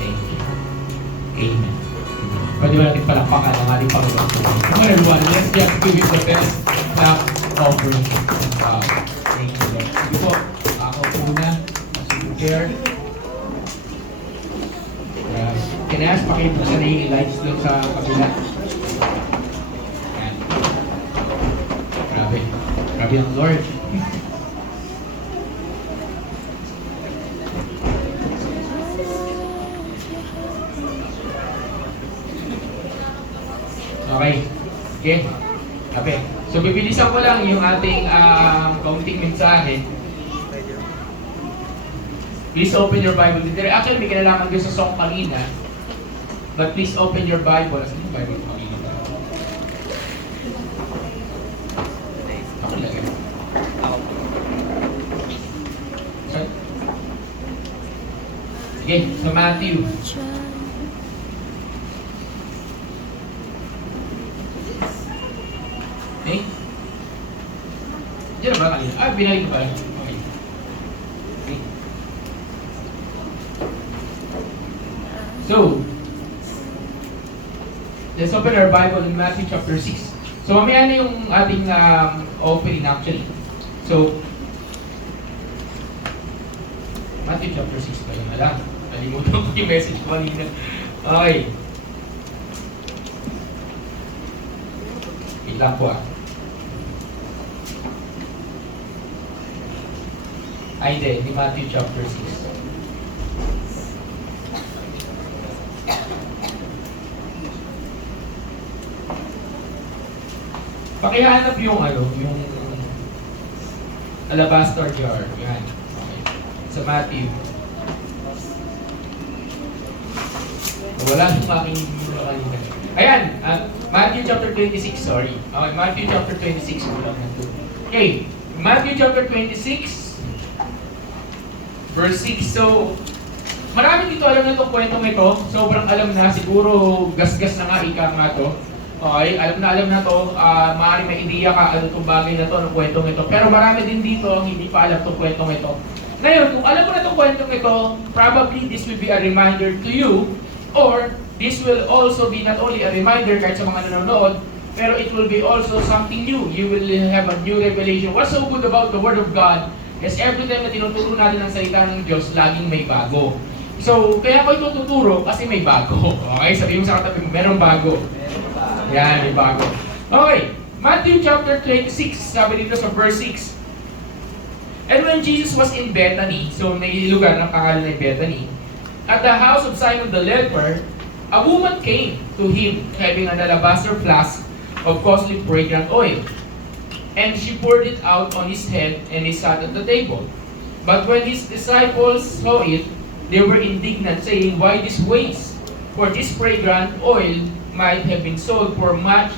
Thank you. Amen. Pwede ba natin palakpakan ang ating Panginoon? Come on, everyone. Let's just give it the best clap offering. Thank you, Lord. Sige po, ako po na. Prepare. Can I ask pakibuksan na yung lights doon sa kabila? Yan. Grabe. Grabe ang Lord. Okay. Okay. Grabe. So, bibilisan ko lang yung ating kaunting mensahe. Please open your Bible. Actually, may kinalaman ko sa song kanina. But please open your Bible. Asan yung Bible kanina? Ako lang yan. Saan? Sige, sa Matthew. Okay? Diyan na ba kanina? Binalik ko ba? Okay. Okay. So, let's open our Bible in Matthew chapter 6. So, mamaya na yung ating opening actually. So, Matthew chapter 6 pa yun. Alam, nalimutan ko yung message ko kanina. Okay. Wait lang po ah. Ay, hindi. Di Matthew chapter 6. Pakihanap yung yung alabaster jar. Yan. Okay. Sa Matthew. Wala yung aking kanina. Ayan, Matthew chapter 26, sorry. Okay, Matthew chapter 26. Okay, Matthew chapter 26, verse 6. So, marami dito alam na itong kwentong ito. Sobrang alam na, siguro gasgas na nga, ika nga to. Okay, alam na to, maaaring may idea ka ano itong bagay na to, anong kwentong ito. Pero marami din dito ang hindi pa alam itong kwentong ito. Ngayon, kung alam mo na itong kwentong ito, probably this will be a reminder to you, or this will also be not only a reminder kahit sa mga nanonood, pero it will be also something new. You will have a new revelation. What's so good about the Word of God is every time na tinuturo natin ang salita ng Diyos, laging may bago. So, kaya ko ito tuturo kasi may bago. Okay, sabihin mo sa katabi mo, merong bago. Yan, may bago. Okay, Matthew chapter 26, sabi dito sa verse 6. And when Jesus was in Bethany, so may lugar ng pangalan ng Bethany, at the house of Simon the leper, a woman came to him having an alabaster flask of costly fragrant oil. And she poured it out on his head, and he sat at the table. But when his disciples saw it, they were indignant, saying, "Why this waste? For this fragrant oil might have been sold for much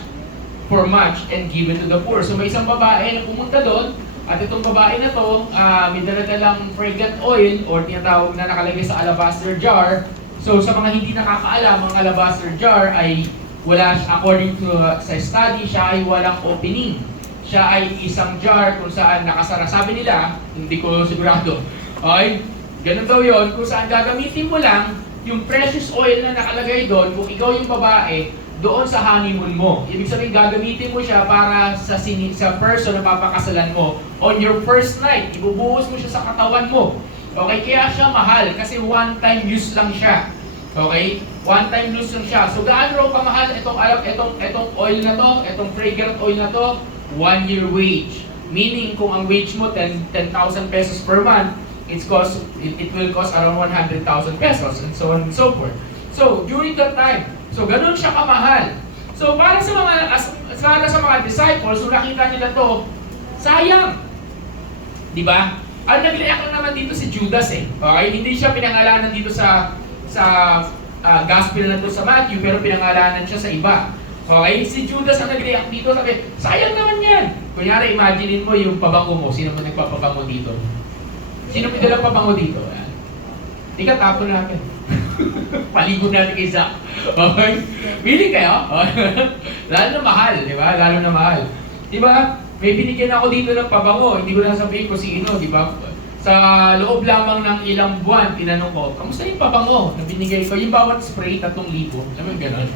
and given to the poor." So may isang babae na pumunta doon, at itong babae na to, may dala-dalang fragrant oil, or tinatawag na nakalagay sa alabaster jar. So sa mga hindi nakakaalam, ang alabaster jar ay wala, according to sa study, siya ay walang opening. Siya ay isang jar kung saan nakasara. Sabi nila, hindi ko sigurado, okay, ganun daw yun, kung saan gagamitin mo lang yung precious oil na nakalagay doon, kung ikaw yung babae, doon sa honeymoon mo. Ibig sabihin, gagamitin mo siya para sa person na papakasalan mo. On your first night, ibubuhos mo siya sa katawan mo. Okay, kaya siya mahal kasi one-time use lang siya. Okay? One-time use lang siya. So, gaano raw kamahal itong oil na to, itong fragrant oil na to? 1 year wage. Meaning, kung ang wage mo 10,000 pesos per month, it will cost around 100,000 pesos and so on and so forth. So, during that time, so ganun siya kamahal. So, para sa mga disciples, kung nakita nila to, sayang. Di ba? Ang nag-react lang naman dito si Judas eh. Okay? Hindi siya pinangalanan dito sa gospel na to sa Matthew, pero pinangalanan siya sa iba. Okay? Si Judas ang nag-react dito, sabi, sayang naman yan. Kunyari, imaginein mo yung pabango mo. Sino mo nagpapabango dito? Sino mo dalang pabango dito? Ika, tapon natin. Paligo natin kay Zach. Okay? Willing kayo? Lalo na mahal, di ba? Lalo na mahal. Di ba? May binigyan ako dito ng pabango. Hindi ko na sabihin ko sino, di ba? Sa loob lamang ng ilang buwan, tinanong ko, kamusta yung pabango na binigay ko? Yung bawat spray, 3,000. Alam mo yung gano'n?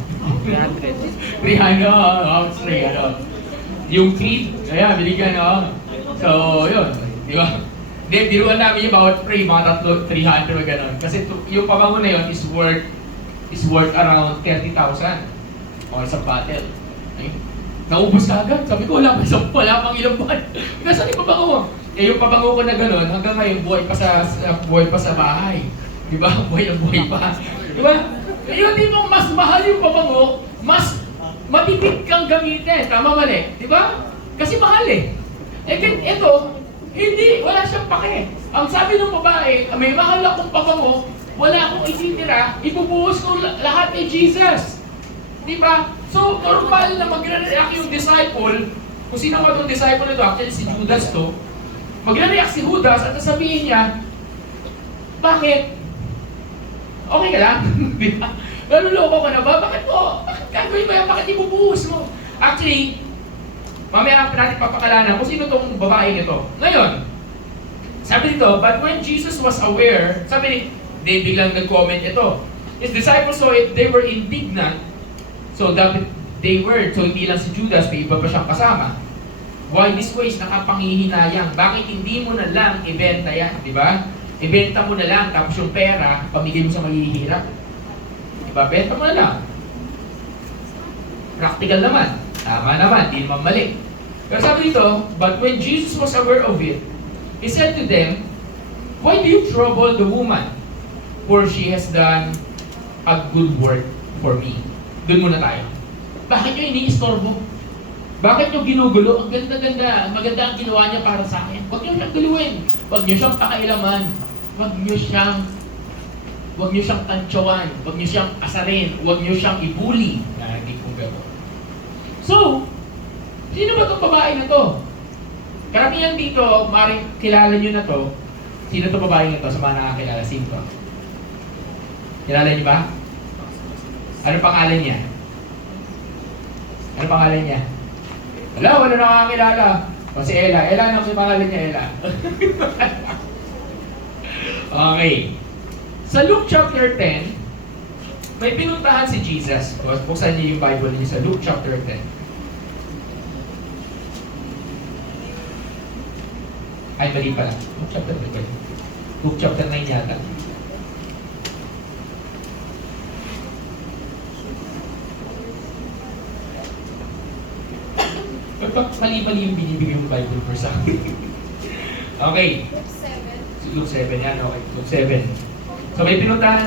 300. 300, spray, ano. Yung cream, kaya binigyan ako. So, yun. Di ba? Hindi, biruan namin yung bawat spray, mga 300 o gano'n. Kasi yung pabango na yun is worth around 30,000. O isang bottle. Okay? Naubos ka agad. Sabi ko, wala pang ilang buwan. Nasaan yung pabango mo? Eh, yung pabango ko na gano'n, hanggang ngayon, buhay pa sa bahay. Di ba? Buhay pa. Di ba? Yung di mo mas mahal yung pabango, mas matipid kang gamitin. Tama mali. Di ba? Kasi mahal eh. Eh, ito, hindi, wala siyang pake. Ang sabi ng babae, may mahal akong pabango, wala akong ititira, ibubuhos ko lahat kay Jesus. Diba? So, normal na magre-react yung disciple, kung sino ka itong disciple nito, actually si Judas to, magre-react si Judas at sasabihin niya, bakit? Okay ka lang? Diba? Naluloko ka na ba? Bakit gagawin mo yan? Bakit ibubuhos mo? Actually, mamaya natin papakalanan kung sino itong babae nito. Ngayon, sabi dito, but when Jesus was aware, sabi they biglang nag-comment ito. His disciples saw it, they were indignant. So hindi lang si Judas, may iba pa siyang kasama. Why this waste? Nakapanghihinayang. Bakit hindi mo na lang ibenta yan? Di ba? Ibenta mo na lang, tapos yung pera, pamigay mo sa mahihirap. Di ba? Benta mo na lang. Practical naman. Tama naman, di naman mali. Pero sabi dito, but when Jesus was aware of it, He said to them, Why do you trouble the woman? For she has done a good work for me. Doon muna tayo. Bakit nyo iniistorbo? Bakit nyo ginugulo? Ang ganda-ganda. Maganda ang ginawa niya para sa akin. Huwag nyo siyang guluhin. Huwag nyo siyang pakailaman. Huwag nyo siyang tansyawan. Huwag nyo siyang asarin. Huwag nyo siyang ibuli. Hindi kong gano'n. So, sino ba itong babae na to? Karamihan dito, maring kilala nyo na to. Sino itong babae na to sa mga nakakilala? Sino to? Kilala niyo ba? Ano pangalan niya? Ano pangalan niya? Wala nakakakilala. O si Ella. Ella, ano si pangalan niya, Ella? Okay. Sa Luke chapter 10, may pinuntahan si Jesus. Buksan niyo yung Bible niyo sa Luke chapter 10. Ay, mali pala. Luke chapter 10 ba yun? Luke chapter 9 yata. Mali-mali yung binibigay yung Bible verse sa akin. Okay. Luke 7 yan, okay. Luke 7. So may pinuntahan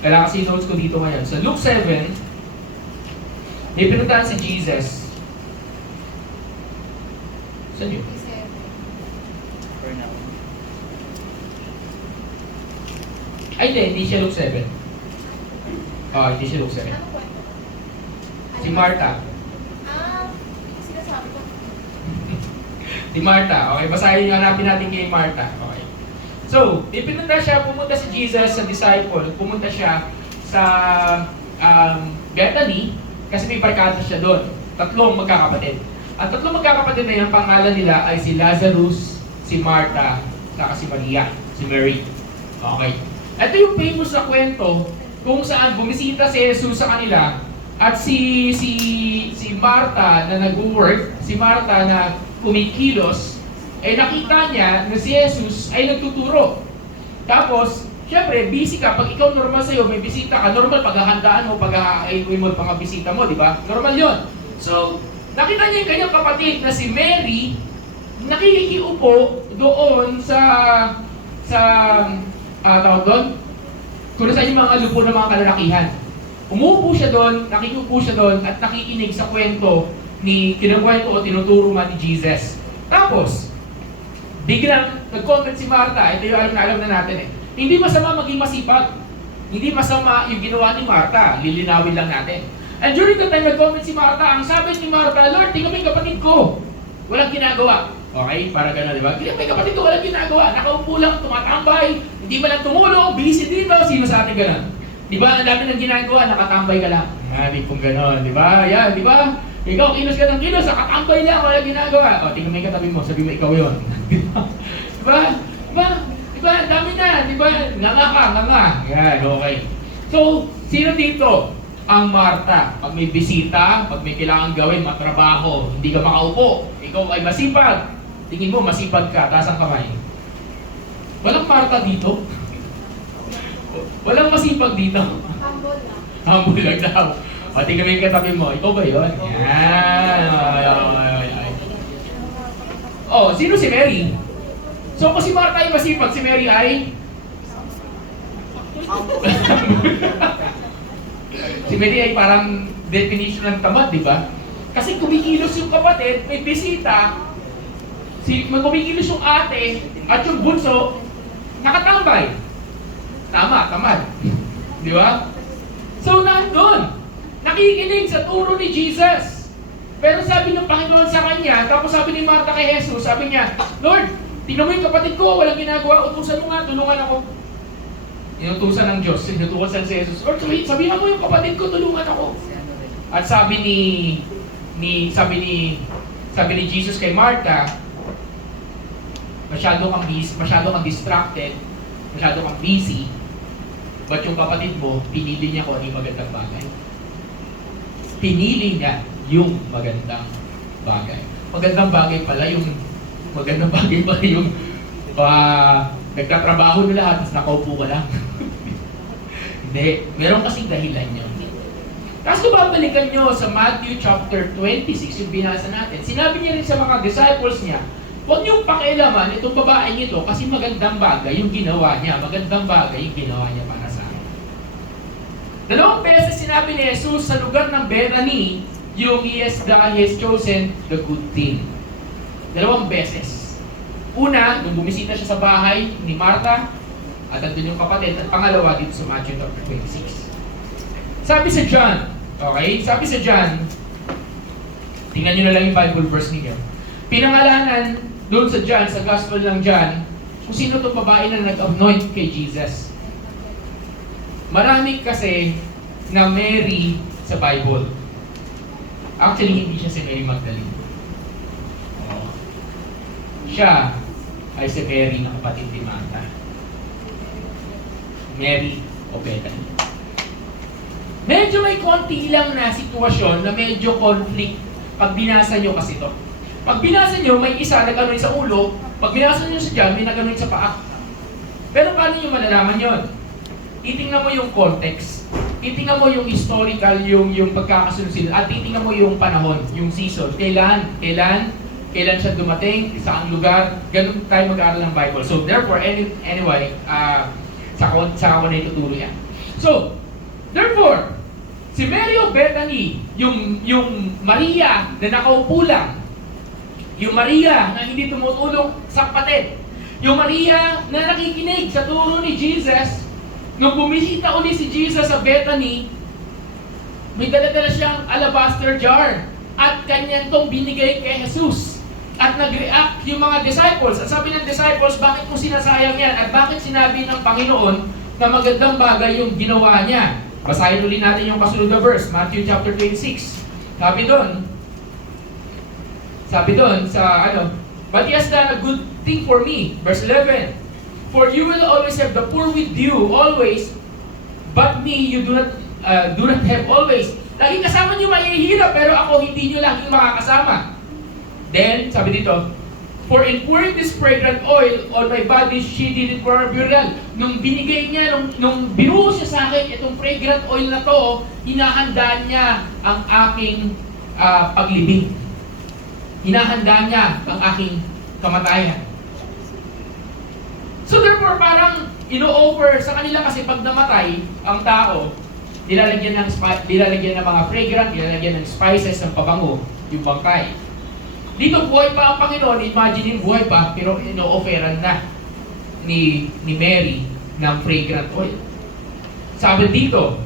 kailangan kasi notes ko dito ngayon. So Luke 7, may pinuntahan si Jesus. Saan yun? Ay, hindi siya Luke 7. Hindi siya Luke 7. Si Martha. Sinasabi ko. Si Martha. Okay, basahin yung hanapin natin kay Martha. Okay. So, pumunta si Jesus sa disciple, pumunta siya sa Bethany kasi may barkada siya doon. Tatlong magkakapatid. At tatlong magkakapatid na yan, pangalan nila ay si Lazarus, si Martha, saka si Maria, si Mary. Okay. Ito yung famous na kwento kung saan bumisita si Jesus sa kanila at si Martha na nag-work, si Martha na kumikilos, nakita niya na si Jesus ay nagtuturo. Tapos, syempre, busy ka. Pag ikaw normal sa'yo, may bisita ka, normal paghahandaan mo, pag-aayuin mo yung mga bisita mo, di ba? Normal yon. So, nakita niya yung kanyang kapatid na si Mary, nakikiupo doon tawag doon? Kung saan yung mga lupo ng mga kalalakihan. Umuupo siya doon, nakikiupo siya doon, at nakikinig sa kwento kinukwento o tinuturo man ni Jesus. Tapos, biglang nag-comment si Martha, ito yung alam na natin Hindi masama maging masipag. Hindi masama yung ginawa ni Martha, lilinawin lang natin. And during the time nag-comment si Martha, ang sabi ni Martha, Lord, tingnan mo yung kapatid ko. Walang ginagawa. Okay? Para gano'n, di ba? Tingnan mo yung kapatid ko, walang ginagawa. Nakaupo lang, tumatambay, hindi man lang tumulong, busy dito. Sino sa atin gano'n? Di ba? Ang dami ng ginagawa, nakatambay ka lang. Hindi kong gano'n, di ba? Yan, di ba? Ikaw, kilos ka ng kilos, nakatambay lang, walang ginagawa. O, tingnan mo yung katabi mo, sabi mo, ikaw yun. Di ba? Di ba? Di ba? Di ba? Dami na, di ba? Nga. Yan, okay. So, sino dito? Ang Martha. Pag may bisita, pag may kailangan gawin, matrabaho, hindi ka makaupo, ikaw ay masipag. Tingin mo, masipag ka, taas ang kamay. Walang Martha dito. Walang masipag dito. Humble na. Humble lang daw. O, tingnan mo yung katabi mo. Ikaw ba yun? Yan. Ay. Oh, sino si Mary? So, kung si Martha ay masipag, si Mary ay? Si Mary ay parang definition ng tamad, di ba? Kasi kumikilos yung kapatid, may bisita, kumikilos yung ate, at yung bunso, nakatambay. Tama, tamad. Di ba? So, nandun. Nakikinig sa turo ni Jesus. Pero sabi ng Panginoon sa kanya, tapos sabi ni Martha kay Jesus, sabi niya, Lord, tingnan mo yung kapatid ko, walang ginagawa, utusan mo nga, tulungan ako. Inutusan ng Diyos, inutusan si Jesus. Lord, sabihan mo yung kapatid ko, tulungan ako. At sabi ni Jesus kay Martha, masyado kang distracted, masyado kang busy, but yung kapatid mo, pinili niya kung ano yung magandang bagay. Pinili niya yung magandang bagay. Magandang bagay pala yung nagtatrabaho na lahat, tapos nakaupo ka lang. Hindi. Meron kasing dahilan yun. Tapos kung babalikan nyo sa Matthew chapter 26, yung binasa natin, sinabi niya rin sa mga disciples niya Huwag niyong pakialaman itong babaeng ito kasi magandang bagay yung ginawa niya. Magandang bagay yung ginawa niya para sa akin. 2 beses sinabi ni Jesus sa lugar ng Bethany, yung he has chosen the good thing. 2 beses. Una, nung bumisita siya sa bahay ni Martha, at andun yung kapatid, at pangalawa dito sa Matthew chapter 26. Sabi sa John, okay? Sabi sa John, tingnan nyo na lang yung Bible verse ninyo. Pinangalanan doon sa John, sa Gospel ng John, kung sino itong babae na nag-anoint kay Jesus. Marami kasi na Mary sa Bible. Actually, hindi siya si Mary Magdalene. Siya ay si Mary na kapatid ni Martha. Mary o Bethany. Medyo may konti lang na sitwasyon na medyo conflict pag binasa nyo kasi ito. Pag binasa nyo, may isa nag-anoint sa ulo. Pag binasa nyo sa dyan, may nag-anoint sa paa. Pero paano nyo malalaman yon? Itingnan mo yung context. Itingnan mo yung historical, yung pagkakasunod sila. At itingnan mo yung panahon, yung season. Kailan siya dumating, saang lugar. Ganun tayo mag-aaral ng Bible. So therefore, anyway, sa ako na ituturo yan. So, therefore, si Mary of Bethany, yung Maria na nakaupo lang, yung Maria na hindi tumutulong sa kapatid, yung Maria na nakikinig sa turo ni Jesus, nung bumisita uli si Jesus sa Bethany, may dala-dala siyang alabaster jar at kanya itong binigay kay Jesus. At nag-react yung mga disciples. At sabi ng disciples, bakit mo sinasayang yan? At bakit sinabi ng Panginoon na magandang bagay yung ginawa niya? Basahin ulit natin yung kasunod na verse, Matthew chapter 26. Sabi doon sa but he has done a good thing for me. Verse 11. For you will always have the poor with you, always, but me you do not have always. Laging kasama niyo mahihirap, pero ako hindi niyo laging makakasama. Then, sabi dito, for in pouring this fragrant oil on my body, she did it for her burial. Nung binigay niya, nung binuhos siya sa akin, itong fragrant oil na to, hinahanda niya ang aking paglibing. Hinahanda niya ang aking kamatayan. So therefore, parang ino-offer sa kanila kasi pag namatay ang tao, nilalagyan ng mga fragrant, nilalagyan ng spices, ng pabango, yung bangkay. Dito buhay pa ang Panginoon, imagine buhay pa, pero ino-offeran na ni Mary ng fragrant oil. Sabi dito,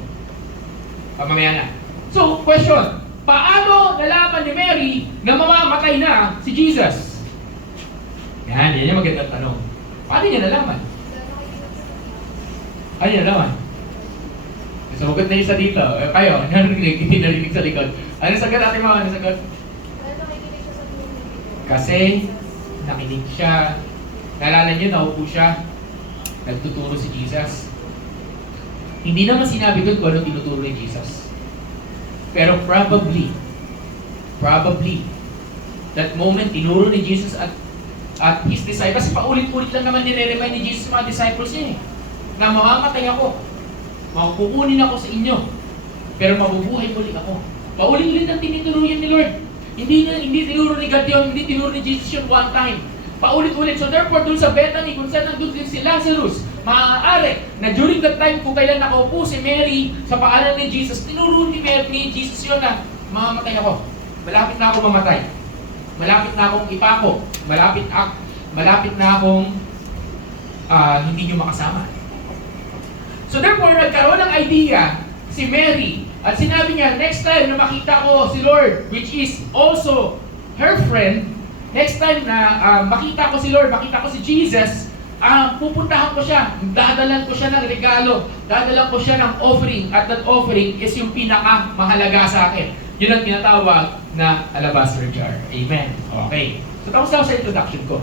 mamaya na. So, question, paano nalaman ni Mary na mamamatay na si Jesus? Yan yung magandang tanong. Paano niya nalaman? Paano niya nalaman? Sumagot na isa dito. Kayo, hindi narinig sa likod. Ano sagot natin mga? Ano sagot? Kasi nakinig siya. Naalala niyo, naupo siya. Nagtuturo si Jesus. Hindi naman sinabi doon kung ano tinuturo ni Jesus. Pero probably, that moment, tinuro ni Jesus at his disciples. Kasi paulit-ulit lang naman nire-remind ni Jesus sa mga disciples niya na mamamatay ako. Makukunin ako sa inyo. Pero mabubuhay muli ako. Paulit-ulit ang tinuturo yan ni Lord. Hindi tinuro ni God yun, hindi tinuro ni Jesus yun one time. Paulit-ulit. So therefore, dun sa Bethany, kung saan nandun din si Lazarus, maaari na during that time, kung kailan nakaupo si Mary sa paanan ni Jesus, tinuro ni Jesus yun na, mamamatay ako. Malapit na ako mamatay. Malapit na akong ipako. Malapit na akong hindi nyo makasama. So therefore, nagkaroon ng idea si Mary. At sinabi niya, next time na makita ko si Lord, which is also her friend, next time na makita ko si Lord, makita ko si Jesus, pupuntahan ko siya, dadalan ko siya ng regalo, dadalan ko siya ng offering, at that offering is yung pinakamahalaga sa akin. Yun ang tinatawag na alabaster jar. Amen. Okay. So tapos na ako sa introduction ko.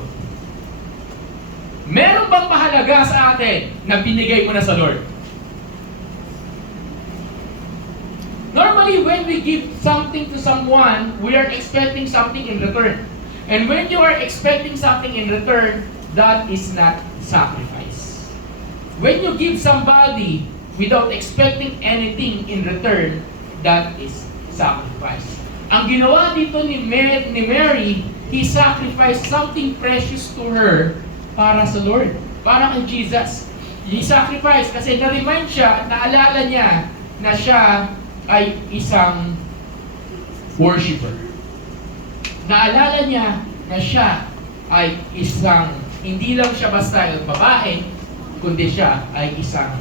Meron bang mahalaga sa atin na binigay mo na sa Lord? Normally, when we give something to someone, we are expecting something in return. And when you are expecting something in return, that is not sacrifice. When you give somebody without expecting anything in return, that is sacrifice. Ang ginawa dito ni Mary, he sacrificed something precious to her para sa Lord. Para kay Jesus. He sacrificed kasi na-remind siya at naalala niya na siya ay isang worshiper. Naalala niya na siya ay isang, hindi lang siya basta babae, kundi siya ay isang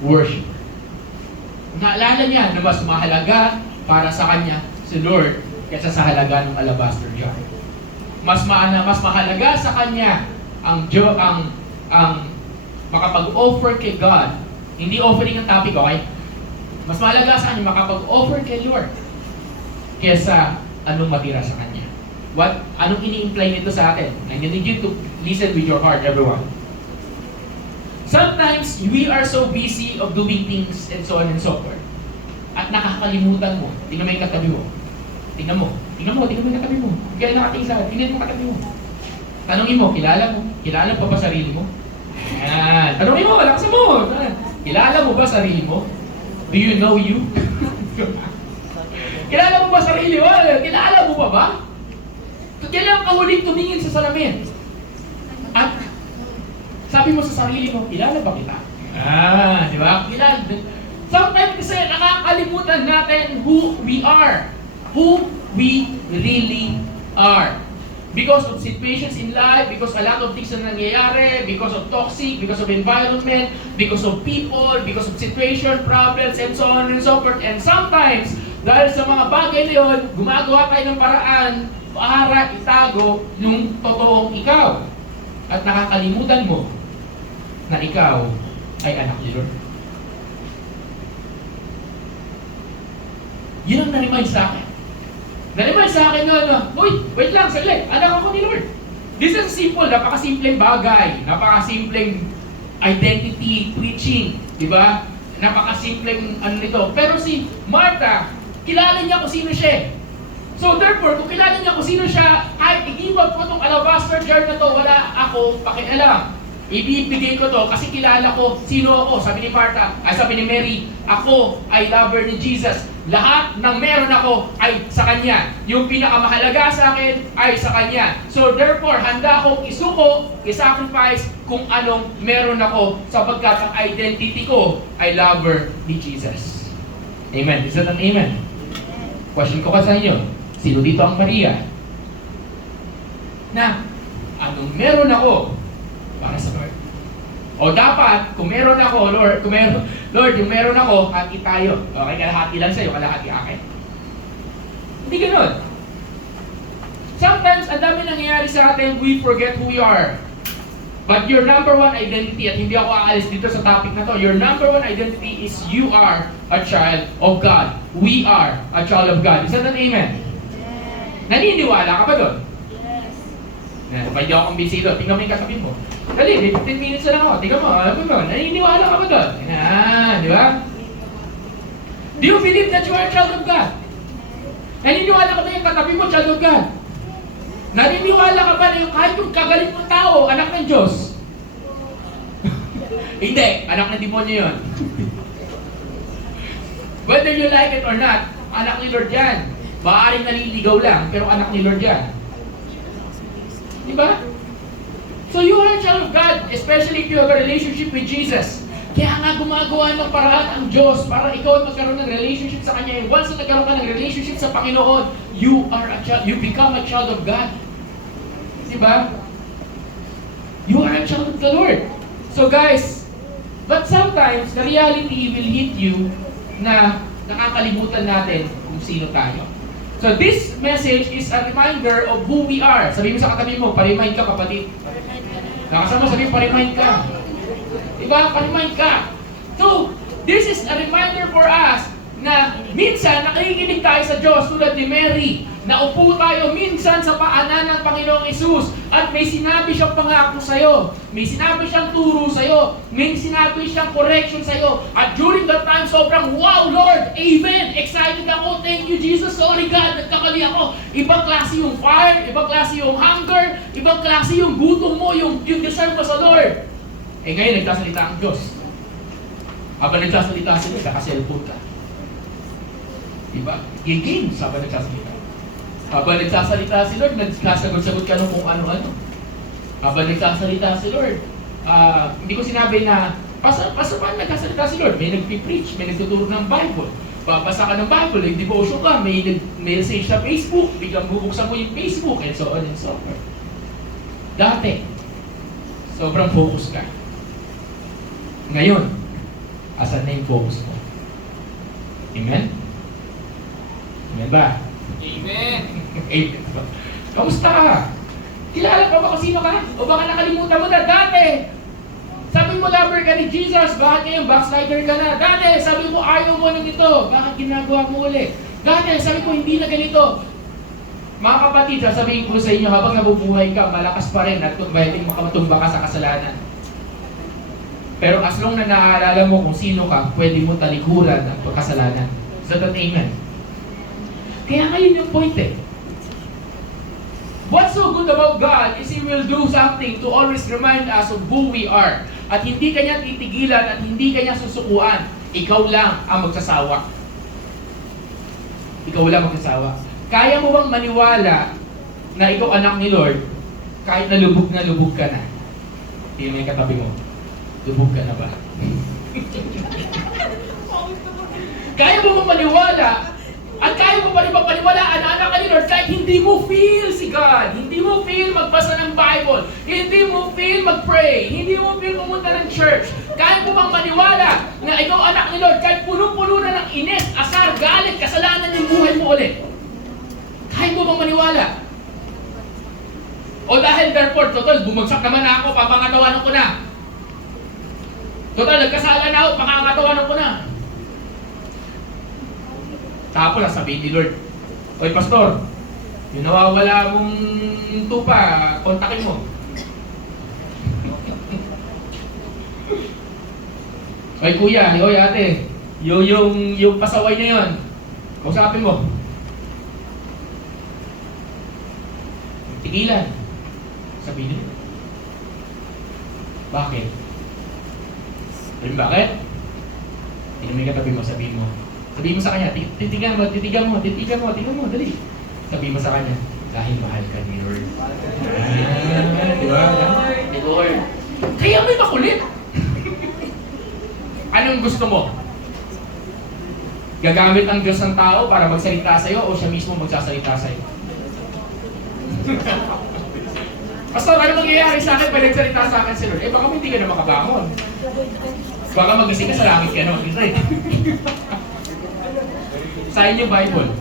worshiper. Naalala niya na mas mahalaga para sa kanya si Lord kaysa sa halaga ng alabaster jar. Mas mahalaga sa kanya ang makapag-offer kay God. Hindi offering ang topic, okay? Mas mahalaga sa kanya makapag-offer kay Lord kaysa anong matira sa kanya. Anong ini-imply nito sa atin? I need you to listen with your heart, everyone. Sometimes, we are so busy of doing things and so on and so forth. At nakakalimutan mo. Tingnan mo yung katabi mo. Tingnan mo yung katabi mo. Kaya nakatingin sa akin, tingnan mo yung katabi mo. Tanungin mo, kilala pa ba sarili mo? Ayan. Tanungin mo, malakas mo. Kilala mo ba sarili mo? Do you know you? Kilala mo ba sarili mo? Kilala mo ba? Kailan ka huling tumingin sa salamin? At sabi mo sa sarili mo, kilala ba kita? Di ba? Kilala. Sometimes kasi nakakalimutan natin who we are. Who we really are. Because of situations in life, because a lot of things na nangyayari, because of toxic, because of environment, because of people, because of situation, problems, and so on and so forth. And sometimes, dahil sa mga bagay na yun, gumagawa tayo ng paraan para itago yung totoong ikaw. At nakakalimutan mo na ikaw ay anak ni Lord. Yun ang na-remind sa akin. Na-remind sa akin na, uy, wait lang, saglit, anak ako ni Lord. This is simple, napakasimpleng bagay, napakasimpleng identity preaching, di ba? Napakasimpleng ano nito. Pero si Martha, kilala niya kung sino siya. So therefore, kung kilala niya kung sino siya, kahit i-give ko itong alabaster jar na to, wala ako pakialam. Ibibigay ko to kasi kilala ko sino ako. Sabi ni Martha, sabi ni Mary, ako ay lover ni Jesus. Lahat ng meron ako ay sa Kanya. Yung pinakamahalaga sa akin ay sa Kanya. So therefore, handa akong isuko, i-sacrifice kung anong meron ako sapagkat ang identity ko ay lover ni Jesus. Amen. Is that an amen? Question ko ka sa inyo, sino dito ang Maria? Na, anong meron ako para sa Lord? O dapat, kung meron ako, Lord, yung meron ako, hati tayo. Okay, kalahati lang sa'yo, kalahati akin. Hindi ganun. Sometimes, ang dami nangyayari sa atin, we forget who we are. But your number one identity, at hindi ako aalis dito sa topic na to, your number one identity is you are a child of God. We are a child of God. Is that an amen? Yes. Naniniwala ka ba doon? Yes. Pwede ako kumbinsido. Tingnan mo yung katabi mo. Dali, may 15 minutes na lang ako. Tingnan mo, alam mo doon. Naniniwala ka ba doon? Di ba? Do you believe that you are a child of God? Naniniwala ka ba yung katabi mo, child of God? Naniniwala ka ba na yung kahit yung kagalit mong tao, anak ng Diyos? Hindi, anak ng demonyo yun. Whether you like it or not, anak ni Lord yan. Maaaring naliligaw lang, pero anak ni Lord yan. Diba? So you are a child of God, especially if you have a relationship with Jesus. Kaya nga gumagawa ng paraan ang Diyos para ikaw ay magkaroon ng relationship sa Kanya. Once na nagkaroon ka ng relationship sa Panginoon, you are a child, you become a child of God. Diba? You are a child of the Lord. So guys, but sometimes the reality will hit you na nakakalimutan natin kung sino tayo. So this message is a reminder of who we are. Sabihin mo sa katabi mo, pa-remind ka kapatid. Nakasama mo, sabihin, pa-remind ka. Diba? Pa-remind ka. So, this is a reminder for us na minsan nakikinig tayo sa Diyos tulad ni Mary. Naupo tayo minsan sa paanan ng Panginoong Isus at may sinabi siyang pangako sa'yo. May sinabi siyang turo sa'yo. May sinabi siyang correction sa'yo. At during that time, sobrang, wow, Lord, amen, excited ako, thank you, Jesus, sorry God, nagkamali ako. Ibang klase yung fire, ibang klase yung hunger, ibang klase yung gutom mo, yung desire mo sa Lord. Eh ngayon, nagsasalita ang Diyos. Habang nagsasalita sila, naka-cellphone ka. Diba? Games habang nagsasalita. Habang nagsasalita si Lord, nagsasagot-sagot ka ng kung ano-ano. Habang nagsasalita si Lord, hindi ko sinabi na, paano nagsasalita si Lord? May nagpipreach, may nagtuturo ng Bible. Babasa ka ng Bible, may devotion ka, may message sa Facebook, biglang bubuksan mo yung Facebook, and so on and so forth. Dati, sobrang focus ka. Ngayon, asan na yung focus mo? Amen? Amen ba? Amen. Amen ba? Kamusta ka? Kilala ka ba kung sino ka? O baka nakalimutan mo na dati? Sabi mo lover ka ni Jesus, bakit ngayon backslider ka na? Dati, sabi mo ayaw mo ng ito, bakit ginagawa mo ulit? Dati, sabi mo hindi na ganito. Mga kapatid, sasabihin ko sa inyo, habang nabubuhay ka, malakas pa rin at pwedeng makatumba ka sa kasalanan. Pero as long na naaalala mo kung sino ka, pwede mo talikuran ang kasalanan. Sa that amen. Kaya ngayon yung point eh. What's so good about God is He will do something to always remind us of who we are. At hindi kanya titigilan at hindi kanya susukuan. Ikaw lang ang magsasawa. Ikaw lang magsasawa. Kaya mo bang maniwala na ikaw anak ni Lord kahit na lubog ka na? Tingnan mo yung katabi mo. Lubog ka na ba? Kaya mo bang maniwala at kaya mo pa rin paniwalaan na anak ka ni Lord kahit hindi mo feel si God, hindi mo feel magbasa ng Bible, hindi mo feel mag-pray, hindi mo feel pumunta ng church. Kaya mo bang maniwala na ikaw anak ni Lord kahit puno-puno na ng inis, asar, galit, kasalanan yung buhay mo ulit? Kaya mo bang maniwala? O dahil therefore, total, bumagsak naman ako, papangatawanan ko na. Total, nagkasala na ako, papangatawanan ko na. Tapos sabihin ni Lord, oy pastor, yung nawawala mong tupa, kontakin mo. Oy kuya, oy ate, yung pasaway na yun, kausapin mo. Tigilan. Sabihin niyo. Bakit? Alam bakit? Tingnan mo yung katabi mo, sabihin mo. Sabihin mo sa kanya, titigan mo, dali. Sabihin mo sa kanya, dahil mahal ka ni Lord. Di ba? Ni Lord. Kaya may makulit. Anong gusto mo? Gagamit ang Diyos ng tao para magsalita sa'yo o siya mismo magsasalita sa'yo? Pastor, ano mangyayari sa akin pag nagsalita sa akin si Lord? Baka hindi ka na makabangon. Baka magising ka sa langit ka na. Sign yung Bible.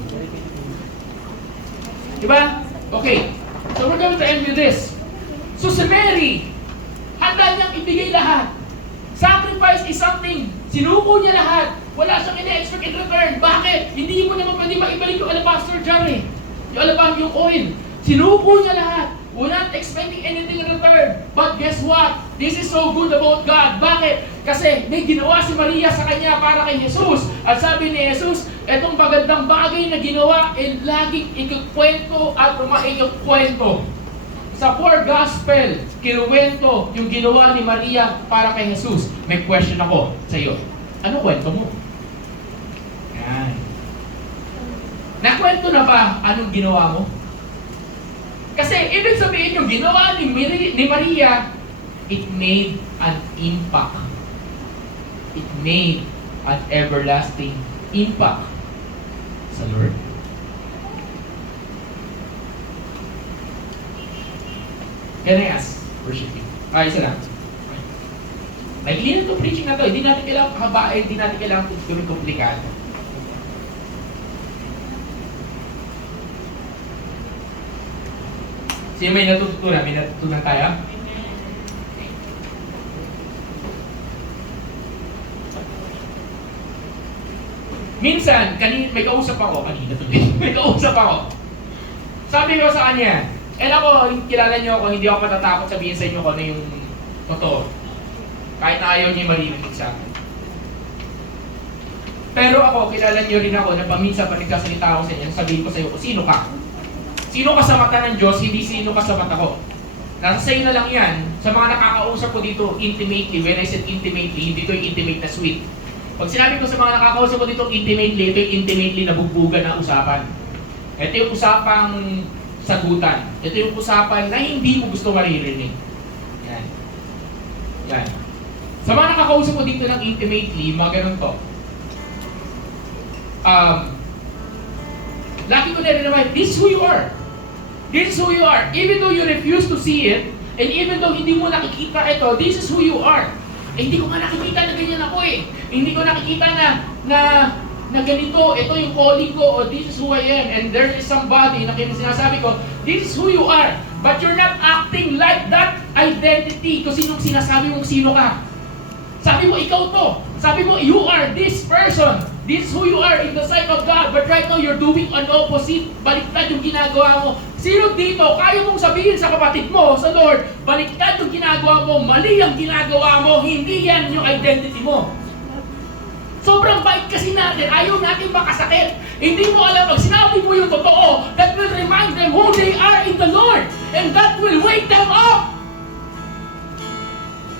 Diba? Okay. So we're going to end with this. So si Mary, handa niyang ibigay lahat. Sacrifice is something. Sinuko niya lahat. Wala siyang ina-expect in return. Bakit? Hindi mo naman pwede maibalik yung alabaster jar eh. Yung yung oil. Sinuko niya lahat. We're not expecting anything in return. But guess what? This is so good about God. Bakit? Kasi may ginawa si Maria sa kanya para kay Jesus. At sabi ni Jesus, etong magandang bagay na ginawa, laging ikukwento at ikukwento. Sa poor gospel, kinuwento yung ginawa ni Maria para kay Jesus. May question ako sa iyo. Ano kwento mo? Yan. Nakwento na ba anong ginawa mo? Kasi ibig sabihin yung ginawa ni Maria, it made an impact. It made an everlasting impact sa Lord. Can I ask? Worshiping. Isa lang. Maikli na itong preaching na to. Hindi natin kailangan kahabain, hindi natin kailangan gawin komplikado. Sino may natutunan? May natutunan tayo? Minsan, may kausap ako. Kanina tuloy. May kausap ako. Sabi ko sa kanya, ako, kilala niyo ako, hindi ako matatakot sabihin sa inyo kung ano yung totoo. Kahit na ayaw niyo maririnig sa akin. Pero ako, kilala niyo rin ako na paminsan pa nagkasalita ako sa inyo, sabihin ko sa iyo, sino ka? Sino ka sa mata ng Diyos, hindi sino ka sa mata ko. Nasa sa'yo na lang yan. Sa mga nakakausap ko dito, intimately. When I said intimately, hindi ito yung intimate na sweet. Pag sinabi ko sa mga nakakausap ko dito, intimately, ito yung intimately na bugbugan na usapan. Ito yung usapang sagutan. Ito yung usapan na hindi mo gusto maririnig. Yan. Yan. Sa mga nakakausap mo dito ng intimately, mga ganun to. Lagi ko nare-remind, this is who you are. This is who you are. Even though you refuse to see it, and even though hindi mo nakikita ito, this is who you are. Eh, hindi ko nga nakikita na ganyan ako eh. Hindi ko nakikita na ganito, ito yung calling ko, or this is who I am, and there is somebody na sinasabi ko, this is who you are. But you're not acting like that identity kung sinong sinasabi mong sino ka. Sabi mo, ikaw to. Sabi mo, you are this person. This is who you are in the sight of God. But right now, you're doing an opposite. Baliktad yung ginagawa mo. Sino dito, kaya mong sabihin sa kapatid mo, sa Lord, baliktad yung ginagawa mo, mali ang ginagawa mo, hindi yan yung identity mo. Sobrang bait kasi natin, ayaw natin makasakit. Hindi mo alam, pag sinabi mo yung totoo, that will remind them who they are in the Lord. And that will wake them up.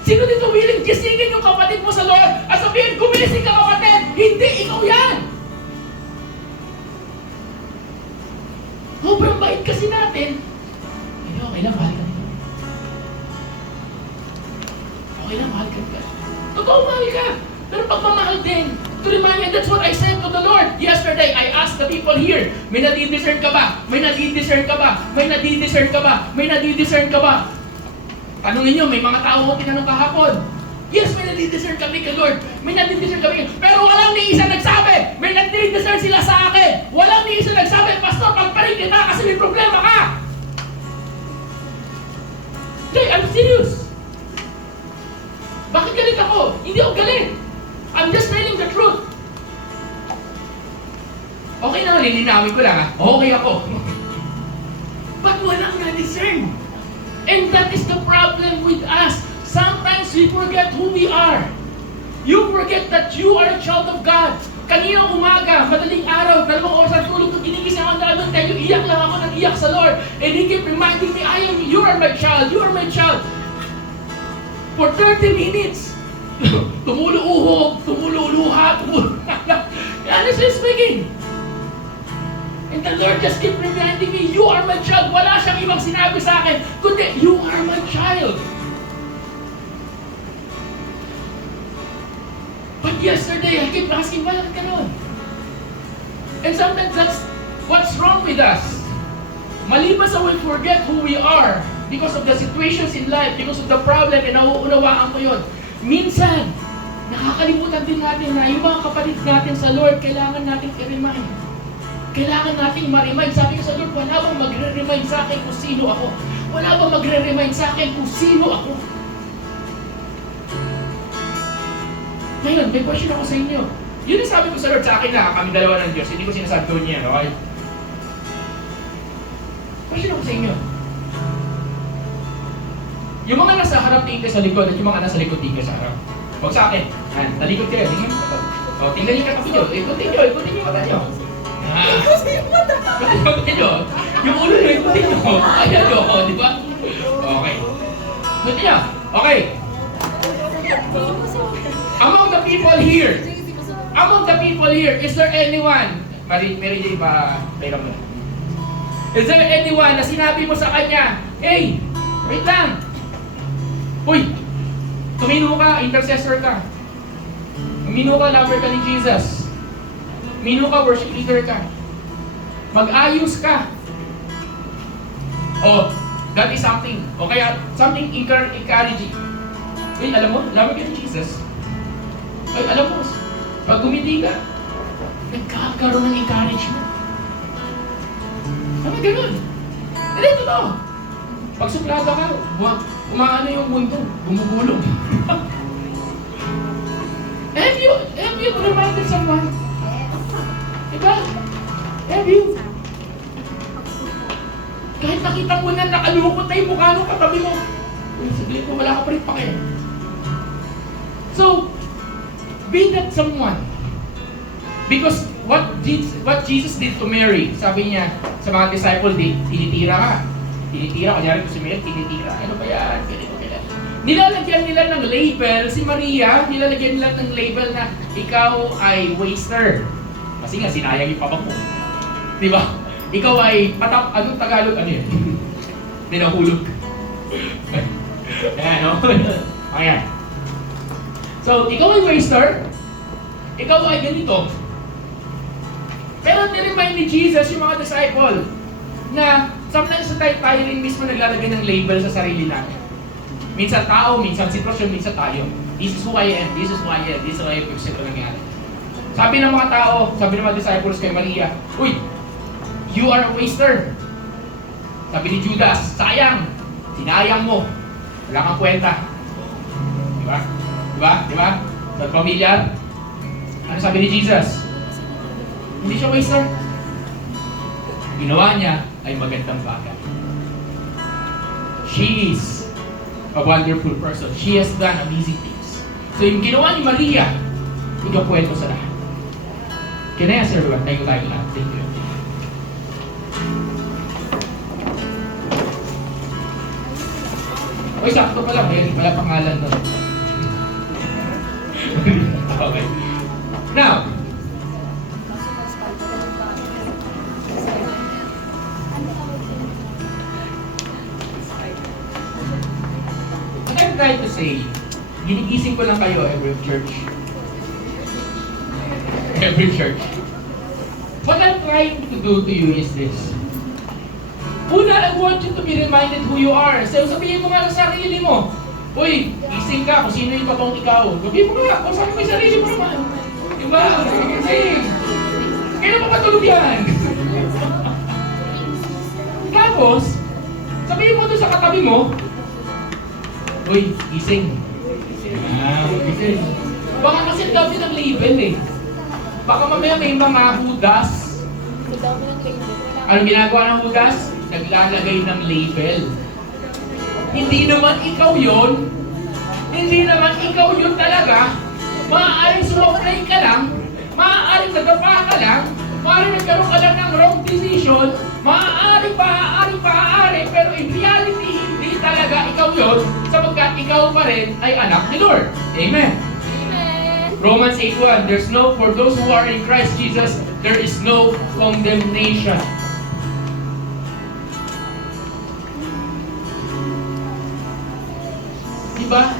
Sino dito willing gisingin yung kapatid mo sa Lord at sabihin, gumising ka kapatid, hindi ikaw yan. Sobrang bait kasi natin. Hindi, okay lang, mahal ka nito. Okay lang, mahal ka nito. Totoo, mahal ka. Pero pagmamahal din. To remind you, that's what I said to the Lord. Yesterday, I asked the people here, may nadidiscern ka ba? May nadidiscern ka ba? May nadidiscern ka ba? May nadidiscern ka ba? Tanungin nyo, may mga tao kong tinanong kahapon. Yes, may nadidiscern kami kay Lord. May nadidiscern kami. Pero walang ni isa nagsabi. May nadidiscern sila sa akin. Walang ni isa nagsabi, Pastor, pagparin kita kasi may problema ka. Jay, I'm serious. Bakit galit ako? Hindi ako galit. I'm just telling the truth. Okay na, lilinawin ko lang ha. Okay ako. But walang na-discern. And that is the problem with us. Sometimes we forget who we are. You forget that you are a child of God. Kanina umaga, madaling araw, 2 oras ang tulog, ginigising ako na tell you, iyak lang ako, nag-iyak sa Lord. And He kept reminding me, you are my child, you are my child. For 30 minutes, tumulo-uhog, tumulo-luha, honestly speaking. And the Lord just keep reminding me, you are my child. Wala siyang ibang sinabi sa akin, kundi, you are my child. But yesterday, I keep asking, bakit ganun? And sometimes that's what's wrong with us. Maliban sa we forget who we are because of the situations in life, because of the problem, and nauunawaan ko yun. Minsan, nakakalimutan din natin na yung mga kapatid natin sa Lord, kailangan natin i-remind. Kailangan nating ma-remind. Sabi ko sa Lord, wala bang magre-remind sa akin kung sino ako? Wala bang magre-remind sa akin kung sino ako? Ngayon, may question ako sa inyo. Yun ang sabi ko sa Lord sa akin na kami dalawa ng Diyos. Hindi ko sinasabi ko niya, okay? Question ako sa inyo. Yung mga nasa harap tingin sa likod at yung mga nasa likod tingin sa harap. Huwag sa akin. Yan, talikod kayo. Tingnan mo. O, tingnan niyo katabi nyo. Ikutin niyo mata nyo. Ikutin nyo. Yung ulo nyo, ikutin nyo. Ayan nyo, di ba? Okay. Ikutin nyo. Okay. Among the people here, is there anyone, Mary Jane, pera mo. Is there anyone na sinabi mo sa kanya, hey, wait lang. Uy, tumino ka, intercessor ka. Tumino ka, lover ka ni Jesus. Tumino ka, worship leader ka. Mag-ayos ka. Oh, that is something. O kaya, something encouraging. Uy, alam mo, lover ka ni Jesus. Ay, alam mo, pag gumiti ka, nagkakaroon ng encouragement. Ano ganun? Hindi, totoo. Pag suplada ka, umaano yung mundo, gumugulong. Have you reminded someone? Diba? Have you? Kahit nakita mo na nakalukot na yung mukha nung katabi mo, sabihin mo, wala ka pa rin pakialam. So, be that someone. Because what Jesus did to Mary, sabi niya sa mga disciple, tinitira ka. Tinitira, kanyari ko si Mary, tinitira. Ano ba yan? Nilalagyan nila ng label, si Maria, nilalagyan nila ng label na ikaw ay waster. Kasi nga, sinayang yung papa mo. Di ba? ikaw ay anong Tagalog? Ano yun? Pinahulog. Ayan, no? Ayan. So, ikaw ay waster. Ikaw ay ganito. Pero niremind ni Jesus yung mga disciple na sometimes tayo rin mismo naglalagay ng label sa sarili natin. Minsan tao, minsan sitwasyon, minsan tayo. This is who I am, this is who I am, this is who I am, kasi ito nangyari. Sabi ng mga tao, sabi ng mga disciples kay Maria, uy, you are a waster. Sabi ni Judas, sayang, sinayang mo, wala kang kwenta. Diba? Diba? Diba? So, familiar? Ano sabi ni Jesus? Hindi siya waster. Ginawa niya ay magandang bagay. She is a wonderful person. She has done amazing things. So yung ginawa ni Maria, ikakwento sa lahat. Can I ask everyone? Tayo lahat. Thank you. Uy, sakto pala. May pala pangalan nun. Okay. Now, what I'm trying to say, ginigising ko lang kayo every church. Every church. What I'm trying to do to you is this. Una, I want you to be reminded who you are. So, sabihin mo nga sa sarili mo, uy, gising ka kung sino yung totoong ikaw. Sabihin mo nga, kung saan mo yung sarili mo naman. Diba? Gising. Kailan mo matulog yan? Tapos, sabihin mo doon sa katabi mo, uy, gising. Gising. Baka kasi ang dami ng label eh. Baka mamaya may mga hudas. Anong ginagawa ng hudas? Naglalagay ng label. Hindi naman ikaw yon. Hindi naman ikaw yon talaga. Maaaring sumopray ka lang. Maaaring nadapa ka lang. Maaaring nagkaroon ka lang ng wrong decision. Maaaring. Pero in reality, hindi talaga ikaw yon. Sapagkat ikaw pa rin ay anak ni Lord. Amen. Romans 8:1, for those who are in Christ Jesus, there is no condemnation. Diba?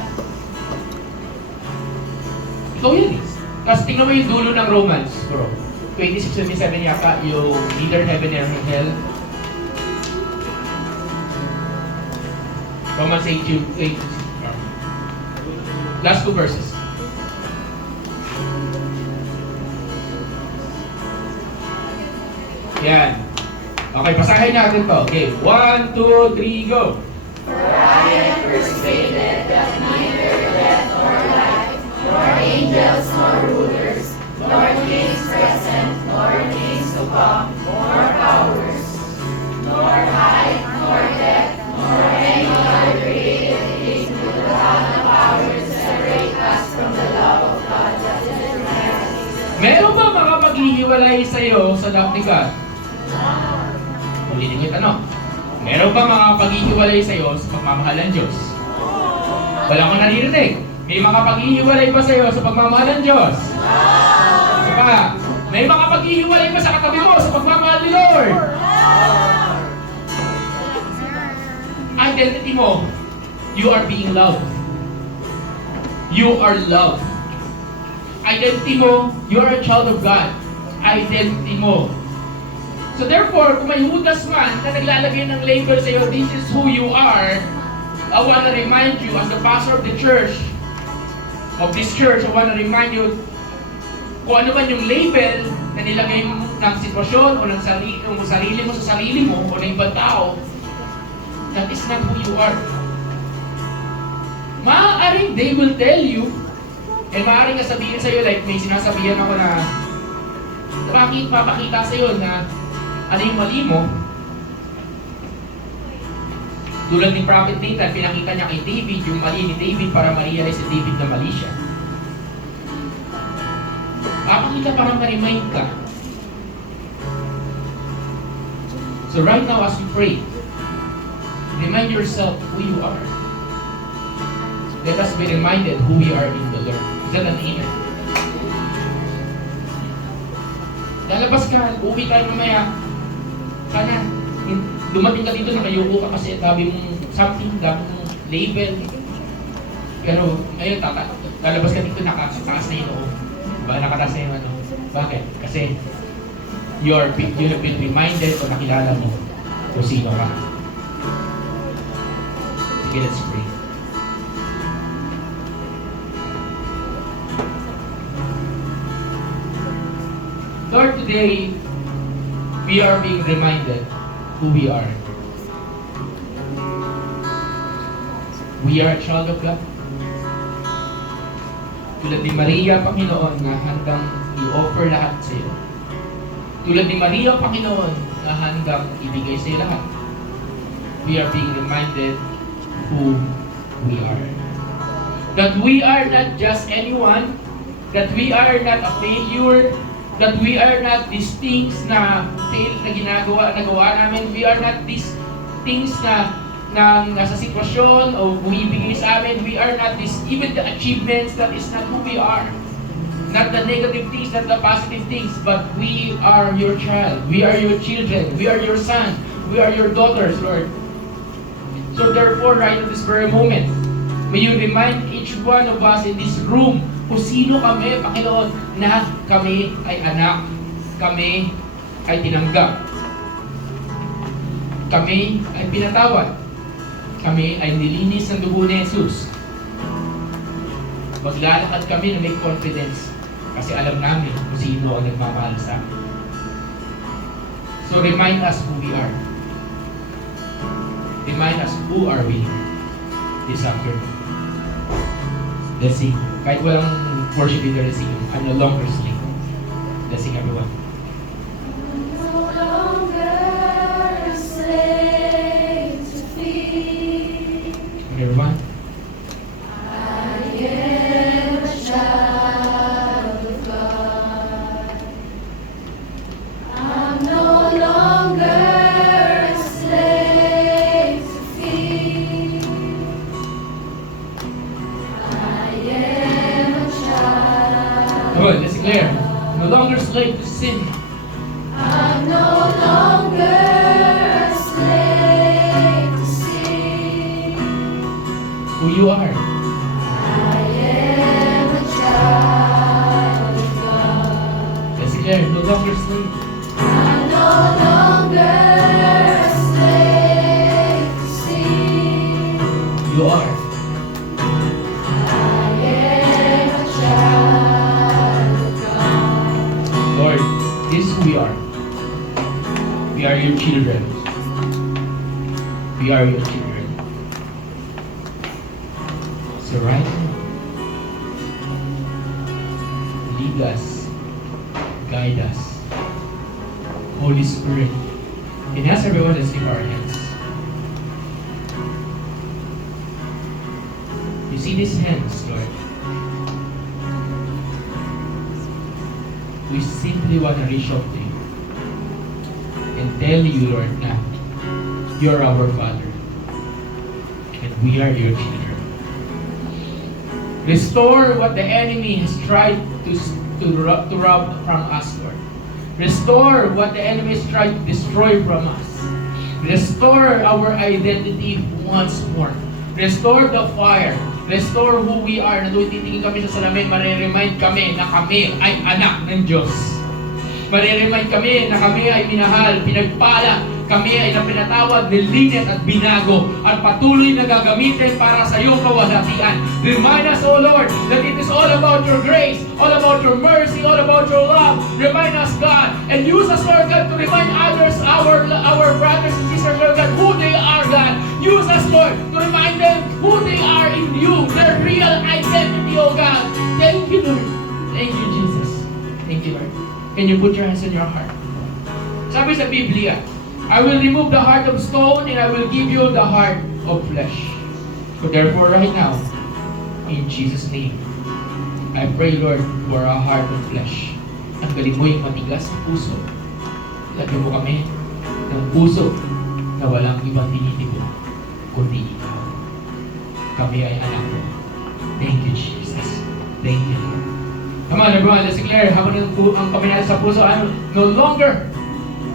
Ikaw yun eh. Kasi tingnan mo yung dulo ng Romans, bro. 26-27 yata, yung neither heaven nor hell. Romans 8:8. Last two verses. Yan. Okay, pasahin natin to. Okay, 1, 2, 3, go! For I am persuaded that neither death nor life, nor angels nor rulers, nor things present, nor things to come, nor powers, nor height, nor depth, nor any other created thing will have the power to separate us from the love of God that is in Christ. Meron ba makapaghihiwalay sa'yo sa love ni God? Ulitin ko yung tanong. Meron ba makapaghihiwalay sa'yo sa pagmamahal ng Diyos? Wala akong naririnig. May makapaghihiwalay ba sa'yo sa pagmamahal ng Diyos? Diba? May makapaghihiwalay ba sa katabi mo sa pagmamahal ni Lord? Identity mo, you are being loved. You are loved. Identity mo, you are a child of God. Identity mo. So therefore, kung may hudas man na naglalagay ng label sa iyo, this is who you are, I want to remind you as the pastor of the church, of this church, I want to remind you kung ano man yung label na nilagay mo ng sitwasyon o ng sarili mo sa sarili mo o ng ibang tao, that is not who you are. Maaaring they will tell you, and maaaring sabihin sa iyo, like may sinasabihan ako na papakita sa iyo na ano yung mali mo. Tulad ni Prophet Nathan, pinakita niya kay David yung mali ni David para ma-realize si David na mali siya. Papakita para ma-remind ka. So right now as you pray, remind yourself who you are. Let us be reminded who we are in the Lord. Is that an amen? Lalabas ka, uwi tayo mamaya. Sana, dumating ka dito, nakayuko ka kasi sabi mong something, dami mong label. Pero ngayon, lalabas ka dito, nakataas na yung noo. Diba? Nakataas na yung ano. Bakit? Kasi you have been reminded o nakilala mo kung sino ka. Sige, let's pray. Lord, today, we are being reminded who we are. We are a child of God. Tulad ni Maria, Panginoon, na handang i-offer lahat sa iyo. Tulad ni Maria, Panginoon, na handang ibigay sa iyo lahat. We are being reminded who we are. That we are not just anyone, that we are not a failure, that we are not these things na fail na nagawa namin. We are not these things na nasa sitwasyon o bumibigay sa amin. We are not this, even the achievements, that is not who we are. Not the negative things, not the positive things, but we are your child. We are your children. We are your son. We are your daughters, Lord. So therefore, right at this very moment, may you remind each one of us in this room kung sino kami, Panginoon, na kami ay anak. Kami ay tinanggap. Kami ay pinatawad. Kami ay nilinis ng dugo ni Jesus. Maglalakad kami na may confidence kasi alam namin kung sino ang nagmamahal sa amin. So remind us who we are. Remind us who are we this afternoon. Let's sing. Kahit walang worship leader, let's sing. I'm no longer sleep. Let's sing, everyone. No longer a slave to fear. Everyone. I am a child of God. I'm no longer a slave to fear. I am a child. Good, let's declare. No longer slave to sin. I'm no longer a slave to sin. Who you are. I am a child of God. Let's declare. No longer slave. I'm no longer a slave to sin. You are. I am a child of God. Lord, this is who we are. We are your children. We are your children. So right now, lead us, guide us. Holy Spirit, and ask everyone to lift our hands. You see these hands, Lord? We simply want to reach out to you and tell you, Lord, na you're our Father and we are your children. Restore what the enemy has tried to rob from us, Lord. Restore what the enemy has tried to destroy from us. Restore our identity once more. Restore the fire. Restore who we are. Na doon titingin kami sa salamin, mareremind kami na kami ay anak ng Diyos. Mareremind kami na kami ay minahal, pinagpala. Kami ay napinatawad, nilinis at binago at patuloy na gagamitin para sa iyong kawalhatian. Remind us, O Lord, that it is all about your grace, all about your mercy, all about your love. Remind us, God, and use us, Lord God, to remind others, our brothers and sisters, Lord God, who they are, God. Use us, Lord, to remind them who they are in you, their real identity, O God. Thank you, Lord. Thank you, Jesus. Thank you, Lord. Can you put your hands on your heart? Sabi sa Biblia, I will remove the heart of stone and I will give you the heart of flesh. So therefore, right now, in Jesus' name, I pray, Lord, for a heart of flesh. Tanggalin mo yung matigas na puso. Lagyan mo kami ng puso na walang ibang tinitibo, kundi ikaw. Kami ay anak mo. Thank you, Jesus. Thank you, Lord. Come on, everyone, let's declare, habang ang kami natin sa puso, I'm no longer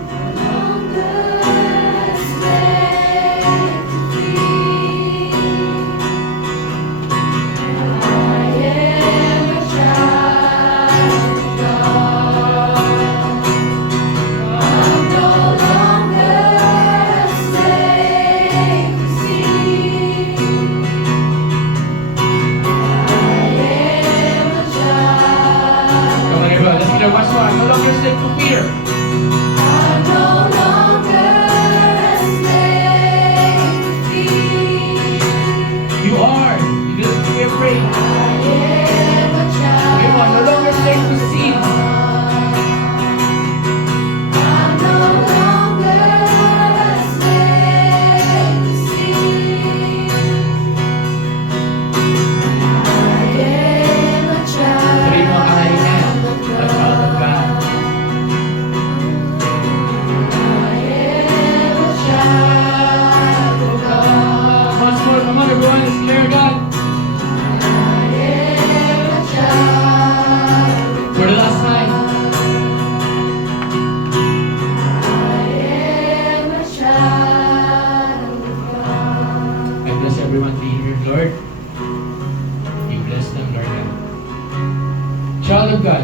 No longer are. You don't be afraid. I am a child. Come on, no longer take to sin. I'm no longer a slave to sin. I am a child. Sabihin mo ang kahalingan. A child of God. I am a child of God. Once more, come on everyone, let's declare God. I am a child. For the last time. I am a child of God. I bless everyone being here, Lord. You bless them, Lord God. Child of God,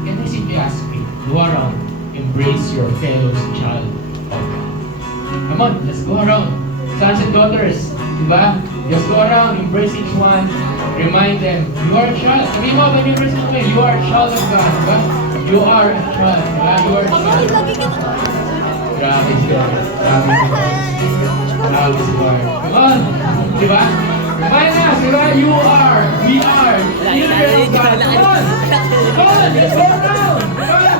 can I simply ask you, go around, embrace your fellow child of God. Come on, let's go around. Sons and daughters, diba? Just go around, embrace each one, remind them, you are a child. Sabihin mo, when you embrace them, you are a child of God, diba? You are a child, diba? You are a child. Grabe si Lord. Grabe si Lord. Grabe si Lord. Come on, diba? Remind us, diba? You are, we are, children of God. Come on! Come on, let's go around! Come on!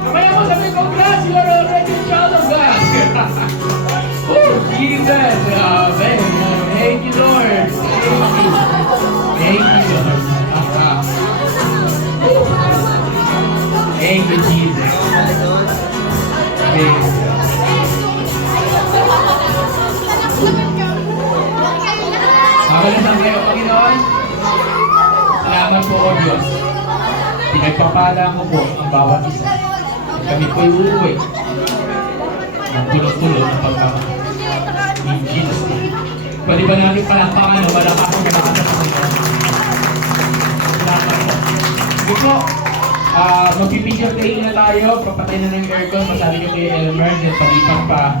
Kamaya mo sabi, congrats, you are already a child of God. Oh, Jesus! Grabe! Thank you, Lord! Thank you, Lord! Thank you, Jesus! Thank you. Magandang kayo, Panginoon. Salamat po, O Diyos. Pinagpapala ko po ang bawat isa. Kami po'y uuwi ng tulong-tulong ng pagmamahal. In Jesus' name. Pwede ba natin palakpakan o malakas ang malakas ang Panginoon? Salamat po. Sige po, magpipicture tayo na tayo. Papatay na ng aircon. Masabi ko kay Elmer, then palipan pa